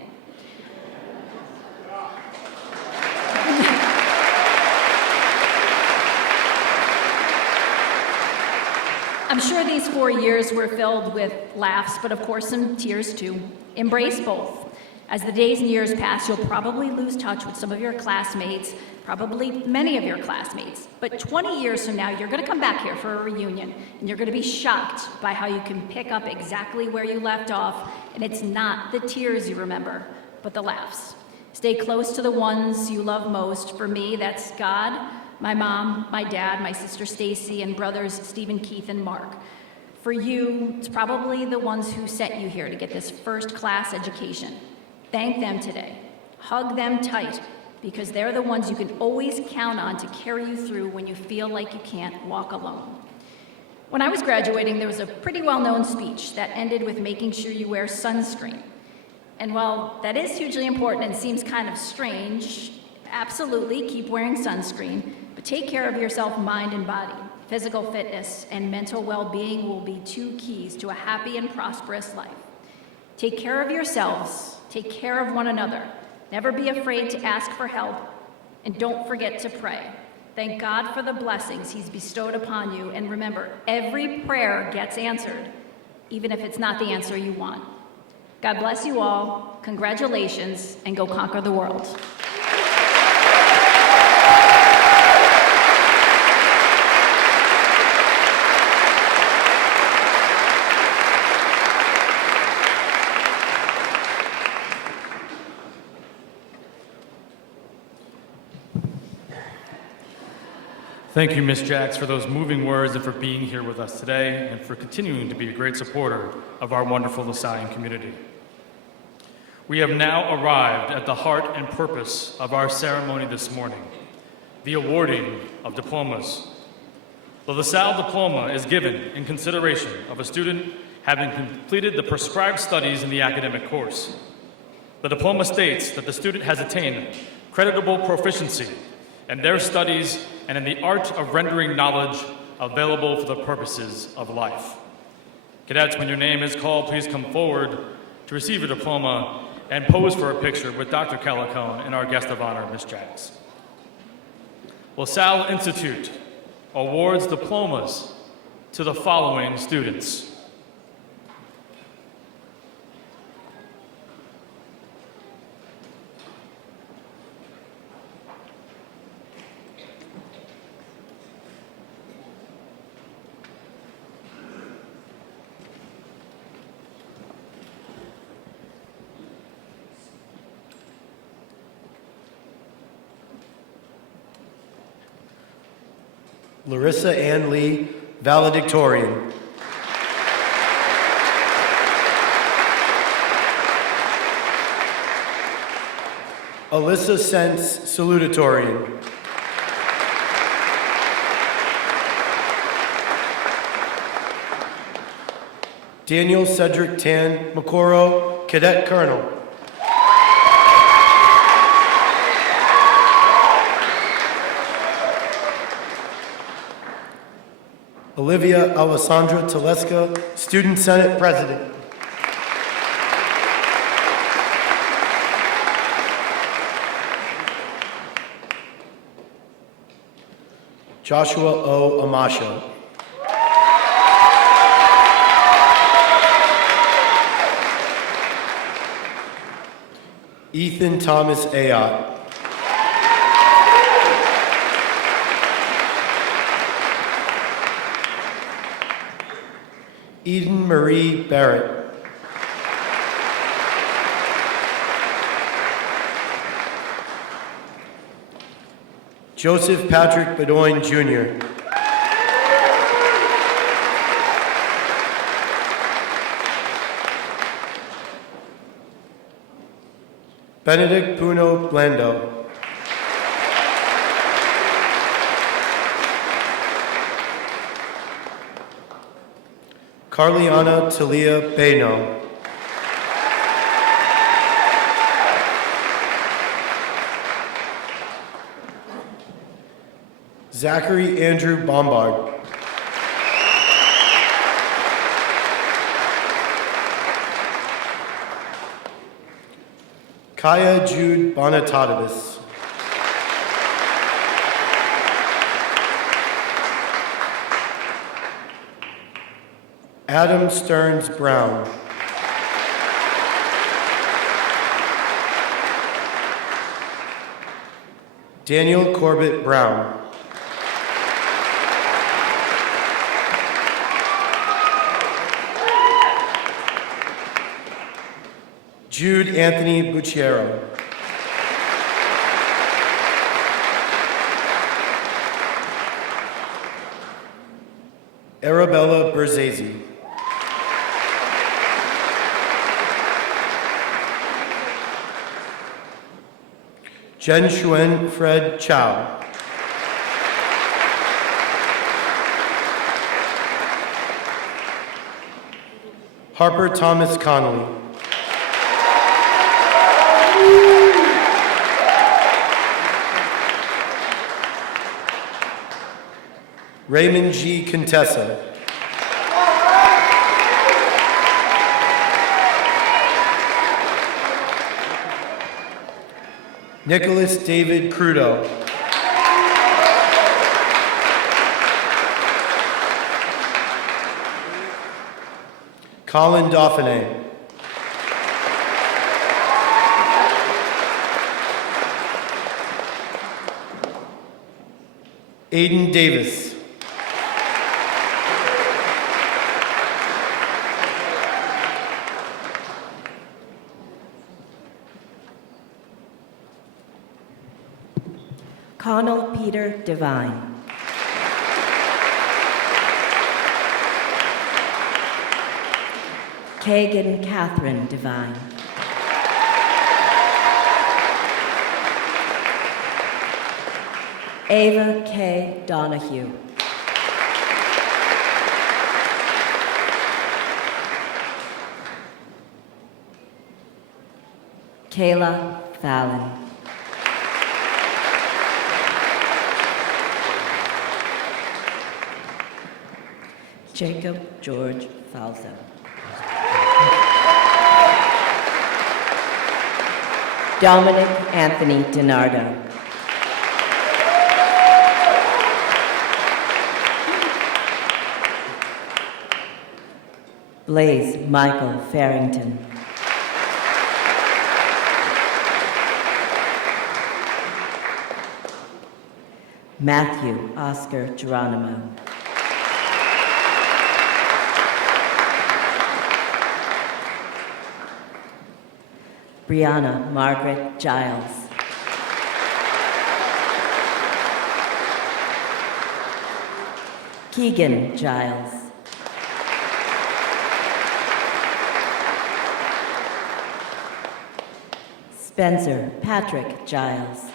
I'm sure these 4 years were filled with laughs, but of course some tears too. Embrace both. As the days and years pass, you'll probably lose touch with some of your classmates, probably many of your classmates. But 20 years from now, you're going to come back here for a reunion, and you're going to be shocked by how you can pick up exactly where you left off, and it's not the tears you remember, but the laughs. Stay close to the ones you love most. For me, that's God, my mom, my dad, my sister Stacy, and brothers Stephen, Keith, and Mark. For you, it's probably the ones who sent you here to get this first-class education. Thank them today. Hug them tight, because they're the ones you can always count on to carry you through when you feel like you can't walk alone. When I was graduating, there was a pretty well-known speech that ended with making sure you wear sunscreen. And while that is hugely important and seems kind of strange, absolutely keep wearing sunscreen, but take care of yourself, mind and body. Physical fitness and mental well-being will be 2 keys to a happy and prosperous life. Take care of yourselves. Take care of one another. Never be afraid to ask for help, and don't forget to pray. Thank God for the blessings He's bestowed upon you, and remember, every prayer gets answered, even if it's not the answer you want. God bless you all. Congratulations, and go conquer the world. Thank you, Ms. Jacks, for those moving words and for being here with us today and for continuing to be a great supporter of our wonderful LaSallian community. We have now arrived at the heart and purpose of our ceremony this morning, the awarding of diplomas. The LaSalle diploma is given in consideration of a student having completed the prescribed studies in the academic course. The diploma states that the student has attained creditable proficiency in their studies and in the art of rendering knowledge available for the purposes of life. Cadets, when your name is called, please come forward to receive your diploma and pose for a picture with Dr. Calicone and our guest of honor, Ms. Jacks. LaSalle Institute awards diplomas to the following students. Larissa Ann Lee, valedictorian. Alyssa Sense, salutatorian. Daniel Cedric Tan Makoro, cadet colonel. Olivia Alessandra Telesca, student senate president. Joshua O. Amasha. Ethan Thomas Ayotte. Eden Marie Barrett. Joseph Patrick Bedoin, Jr. Benedict Puno Blando. Carliana Talia Beno. Zachary Andrew Bombard. Kaya Jude Bonatadis. Adam Stearns Brown. Daniel Corbett Brown. Jude Anthony Bucciero. Arabella Berzesi. Jen Shuen Fred Chow. Harper Thomas Connolly. Raymond G. Contessa. Nicholas David Crudo. Colin Dauphiné. Aiden Davis. Connell Peter Devine. Kagan Catherine Devine. Ava K. Donahue. Kayla Fallon. Jacob George Falzo. Dominic Anthony DiNardo. Blaze Michael Farrington. Matthew Oscar Geronimo. Brianna Margaret Giles. Keegan Giles. Spencer Patrick Giles.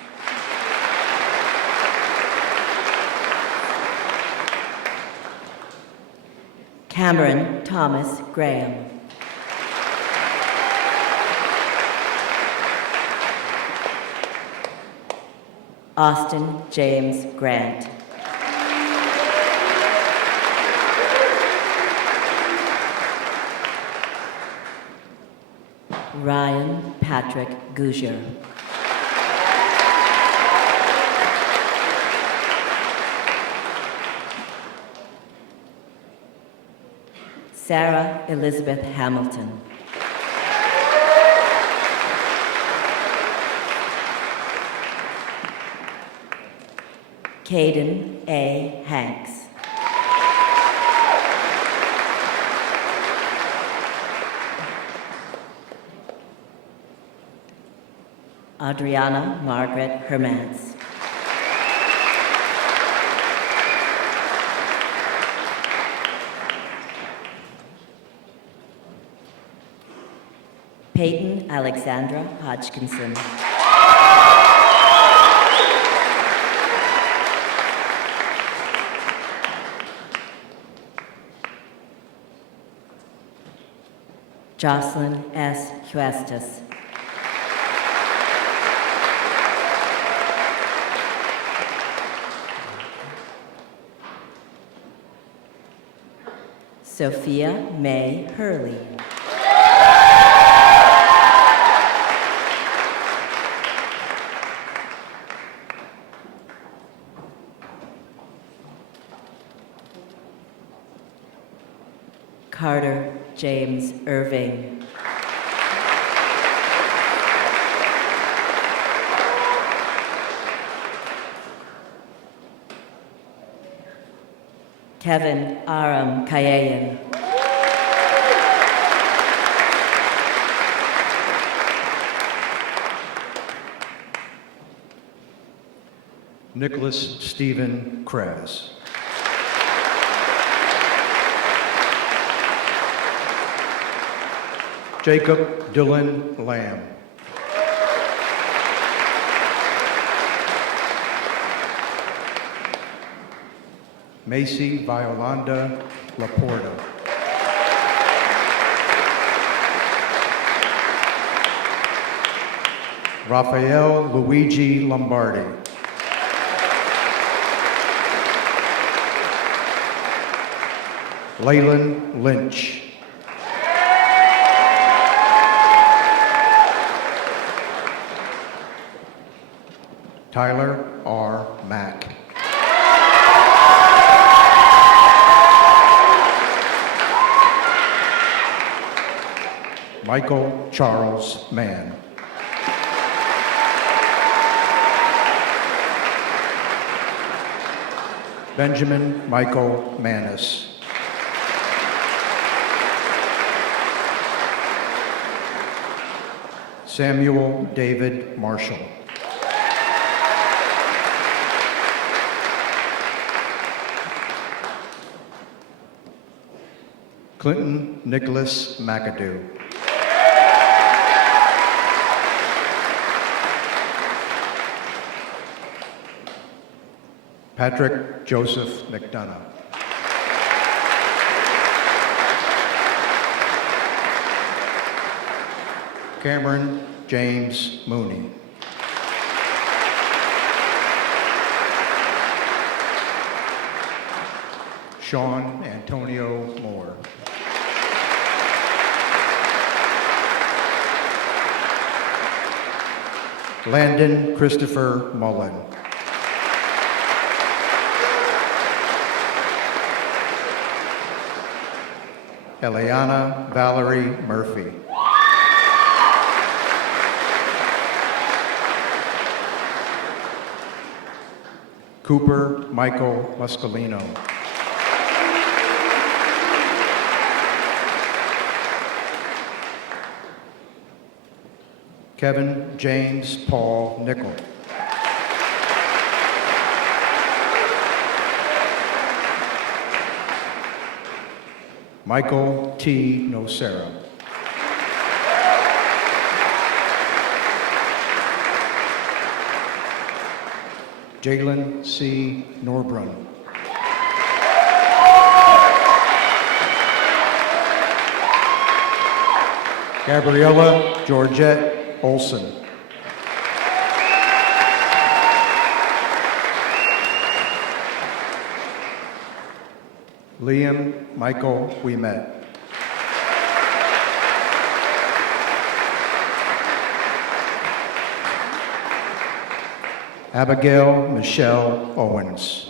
Cameron Thomas Graham. Austin James Grant. Ryan Patrick Gouger. Sarah Elizabeth Hamilton. Caden A. Hanks. Adriana Margaret Hermans. Peyton Alexandra Hodgkinson. Jocelyn S. Huestis. Sophia May Hurley. Carter James Irving. Kevin Aram Kayayan. Nicholas Stephen Kras. Jacob Dylan Lamb. Macy Violanda Laporta. Rafael Luigi Lombardi. Leyland Lynch. Tyler R. Mack. Michael Charles Mann. Benjamin Michael Manis. Samuel David Marshall. Clinton Nicholas McAdoo. Patrick Joseph McDonough. Cameron James Mooney. Sean Antonio Moore. Landon Christopher Mullen. Eliana Valerie Murphy. Cooper Michael Muscolino. Kevin James Paul Nickel. Michael T. Nocera. Jalen C. Norbrun. Gabriella Georgette Olson. Liam Michael Ouimet. Abigail Michelle Owens.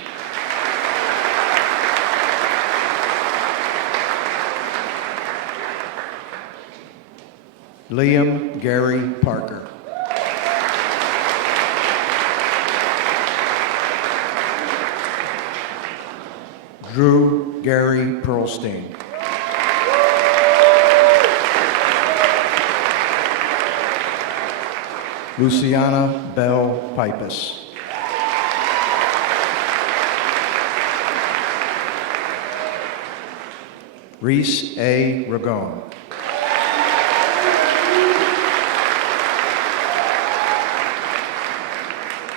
Liam Gary Parker. Drew Gary Pearlstein. Luciana Bell Pipus. Reese A. Ragone.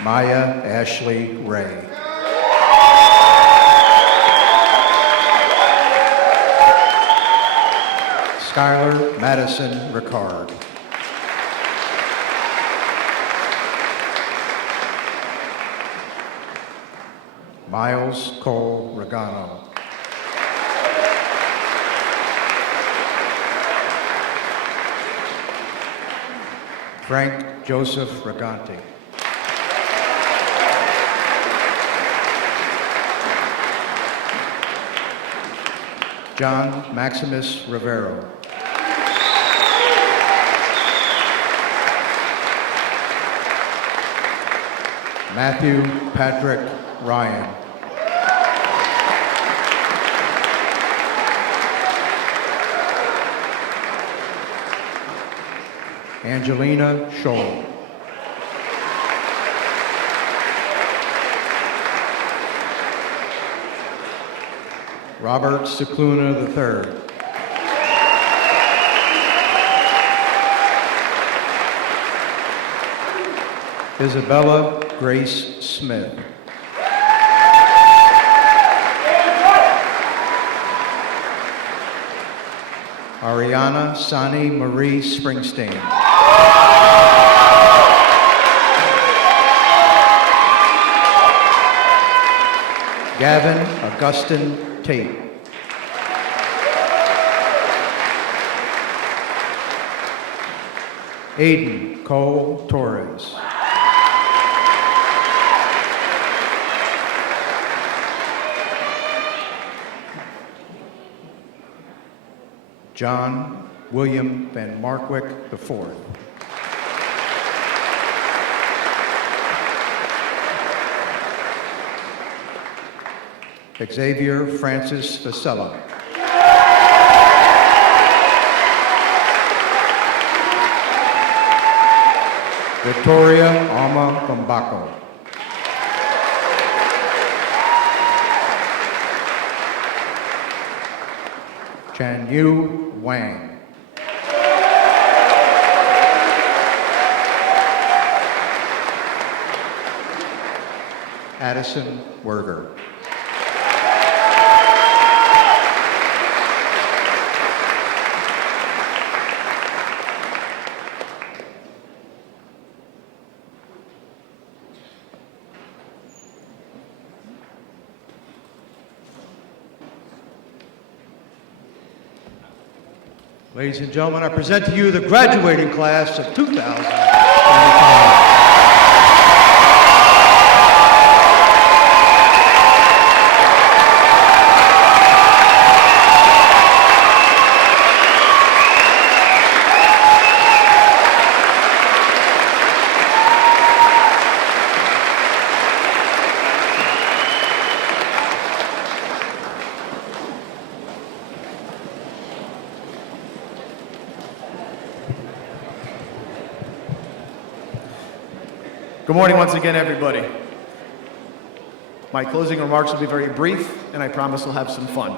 Maya Ashley Ray. Skylar Madison Ricard. Miles Cole Regano. Frank Joseph Reganti. John Maximus Rivero. Matthew Patrick Ryan. Angelina Scholl. Robert Cicluna III. Isabella Grace Smith. Ariana Sani Marie Springsteen. Gavin Augustin Tate. Aiden Cole Torres. John William Van Markwick IV. Xavier Francis Vasella. Victoria Alma Bambaco. Chan Yu Wang. Addison Werger. Ladies and gentlemen, I present to you the graduating class of 2025. Good morning once again, everybody. My closing remarks will be very brief, and I promise we'll have some fun.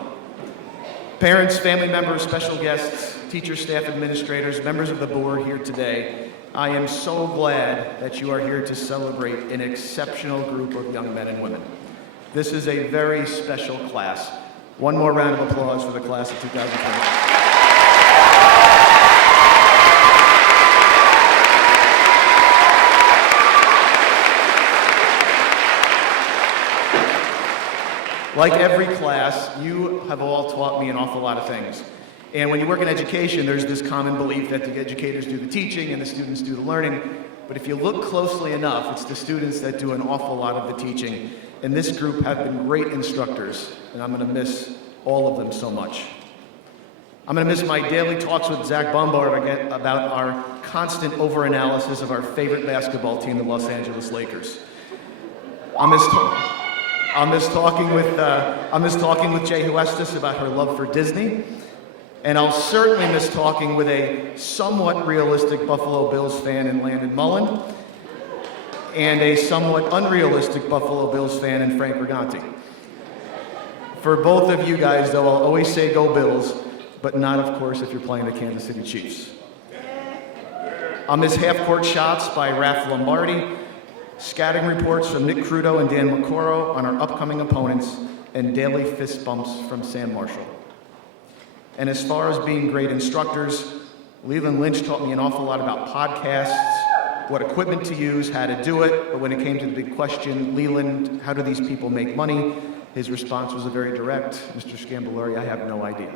Parents, family members, special guests, teachers, staff, administrators, members of the board here today, I am so glad that you are here to celebrate an exceptional group of young men and women. This is a very special class. One more round of applause for the class of 2020. Like every class, you have all taught me an awful lot of things. And when you work in education, there's this common belief that the educators do the teaching and the students do the learning. But if you look closely enough, it's the students that do an awful lot of the teaching. And this group have been great instructors, and I'm going to miss all of them so much. I'm going to miss my daily talks with Zach Bombard about our constant overanalysis of our favorite basketball team, the Los Angeles Lakers. I'll miss talking with Jay Huestis about her love for Disney. And I'll certainly miss talking with a somewhat realistic Buffalo Bills fan in Landon Mullen and a somewhat unrealistic Buffalo Bills fan in Frank Riganti. For both of you guys, though, I'll always say go Bills, but not, of course, if you're playing the Kansas City Chiefs. I'll miss half-court shots by Raph Lombardi, scouting reports from Nick Crudo and Dan McCoro on our upcoming opponents, and daily fist bumps from Sam Marshall. And as far as being great instructors, Leland Lynch taught me an awful lot about podcasts, what equipment to use, how to do it, but when it came to the big question, Leland, how do these people make money? His response was a very direct, Mr. Scambolari, I have no idea.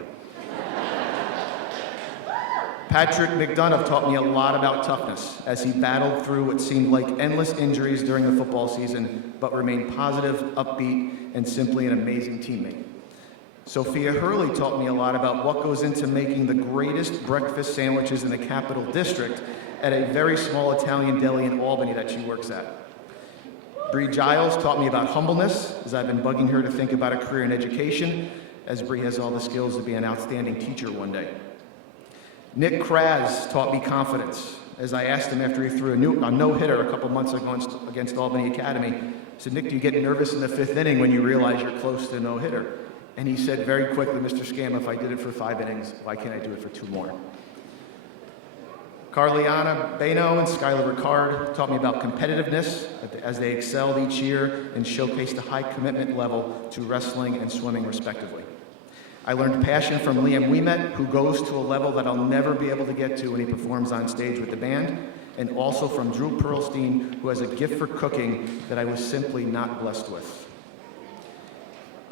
Patrick McDonough taught me a lot about toughness as he battled through what seemed like endless injuries during the football season, but remained positive, upbeat, and simply an amazing teammate. Sophia Hurley taught me a lot about what goes into making the greatest breakfast sandwiches in the Capital District at a very small Italian deli in Albany that she works at. Bree Giles taught me about humbleness, as I've been bugging her to think about a career in education, as Bree has all the skills to be an outstanding teacher one day. Nick Kraz taught me confidence, as I asked him after he threw a no-hitter a couple months ago against Albany Academy. I said, Nick, do you get nervous in the fifth inning when you realize you're close to a no-hitter? And he said very quickly, Mr. Scam, if I did it for 5 innings, why can't I do it for 2 more? Carliana Beno and Skylar Ricard taught me about competitiveness as they excelled each year and showcased a high commitment level to wrestling and swimming respectively. I learned passion from Liam Ouimet, who goes to a level that I'll never be able to get to when he performs on stage with the band, and also from Drew Pearlstein, who has a gift for cooking that I was simply not blessed with.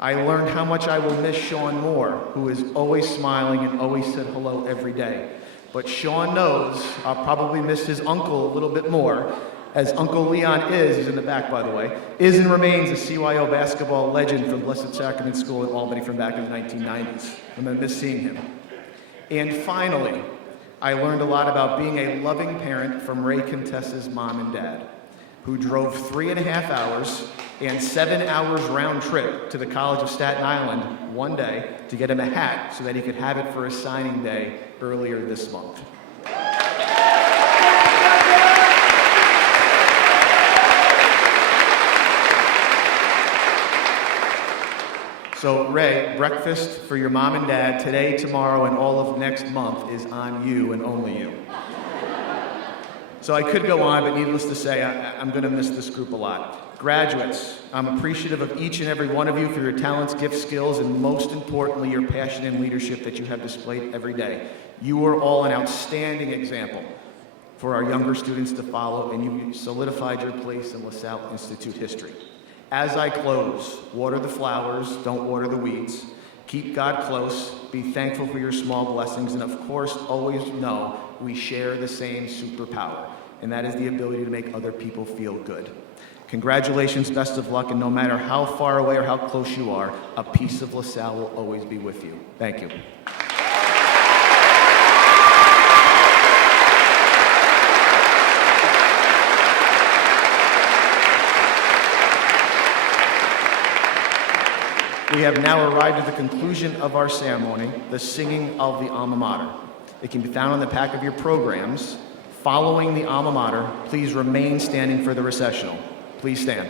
I learned how much I will miss Sean Moore, who is always smiling and always said hello every day. But Sean knows I'll probably miss his uncle a little bit more, as Uncle Leon he's in the back by the way, is and remains a CYO basketball legend from Blessed Sacrament School in Albany from back in the 1990s. I'm going to miss seeing him. And finally, I learned a lot about being a loving parent from Ray Contessa's mom and dad, who drove 3.5 hours and 7 hours round trip to the College of Staten Island one day to get him a hat so that he could have it for his signing day earlier this month. So Ray, breakfast for your mom and dad today, tomorrow, and all of next month is on you and only you. So I could go on, but needless to say, I'm going to miss this group a lot. Graduates, I'm appreciative of each and every one of you for your talents, gifts, skills, and most importantly, your passion and leadership that you have displayed every day. You are all an outstanding example for our younger students to follow, and you solidified your place in LaSalle Institute history. As I close, water the flowers, don't water the weeds. Keep God close, be thankful for your small blessings, and of course, always know we share the same superpower, and that is the ability to make other people feel good. Congratulations, best of luck, and no matter how far away or how close you are, a piece of LaSalle will always be with you. Thank you. We have now arrived at the conclusion of our ceremony, the singing of the alma mater. It can be found on the back of your programs. Following the alma mater, please remain standing for the recessional. Please stand.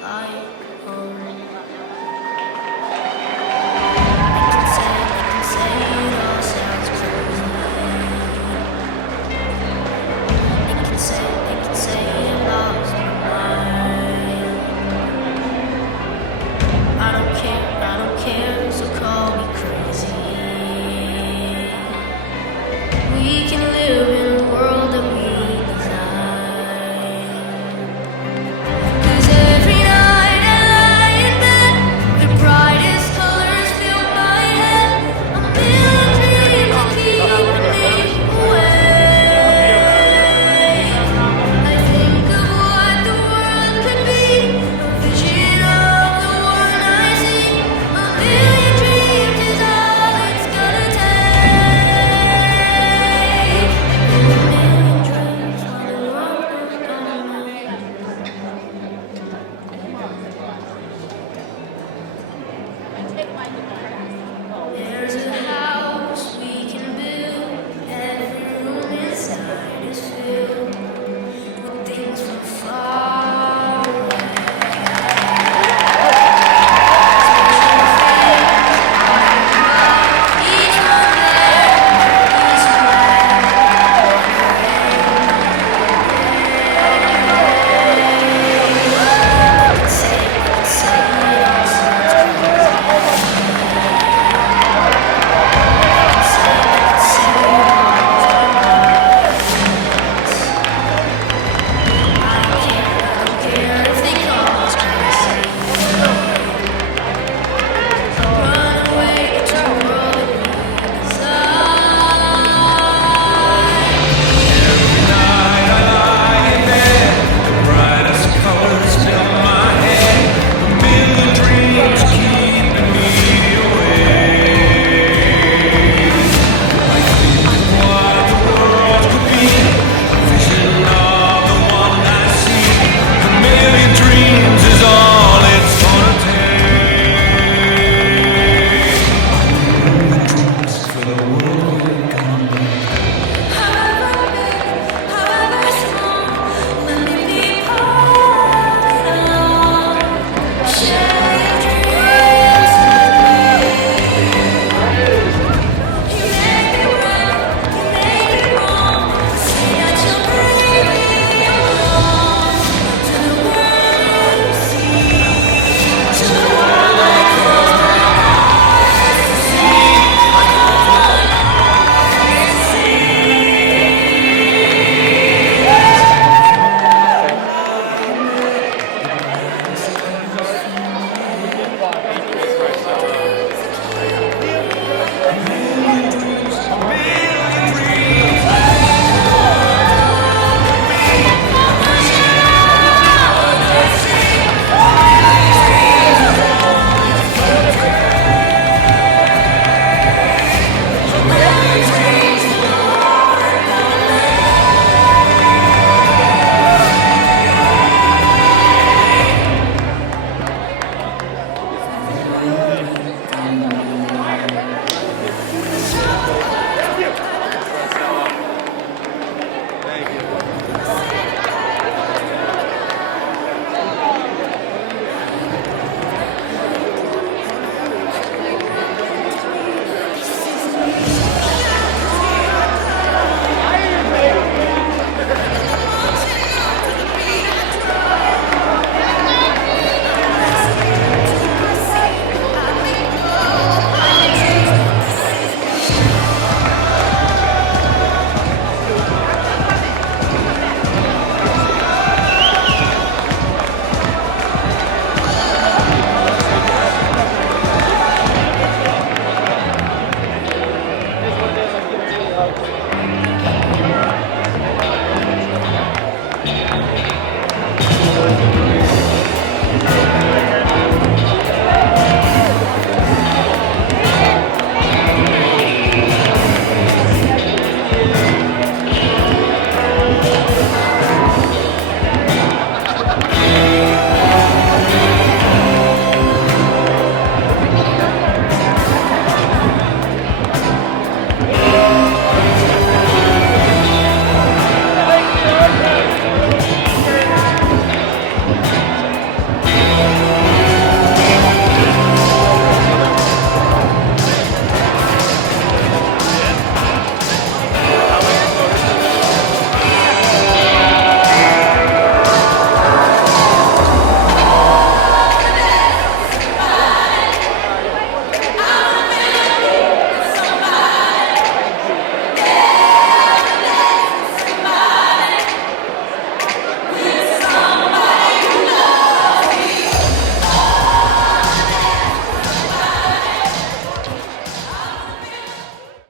like home.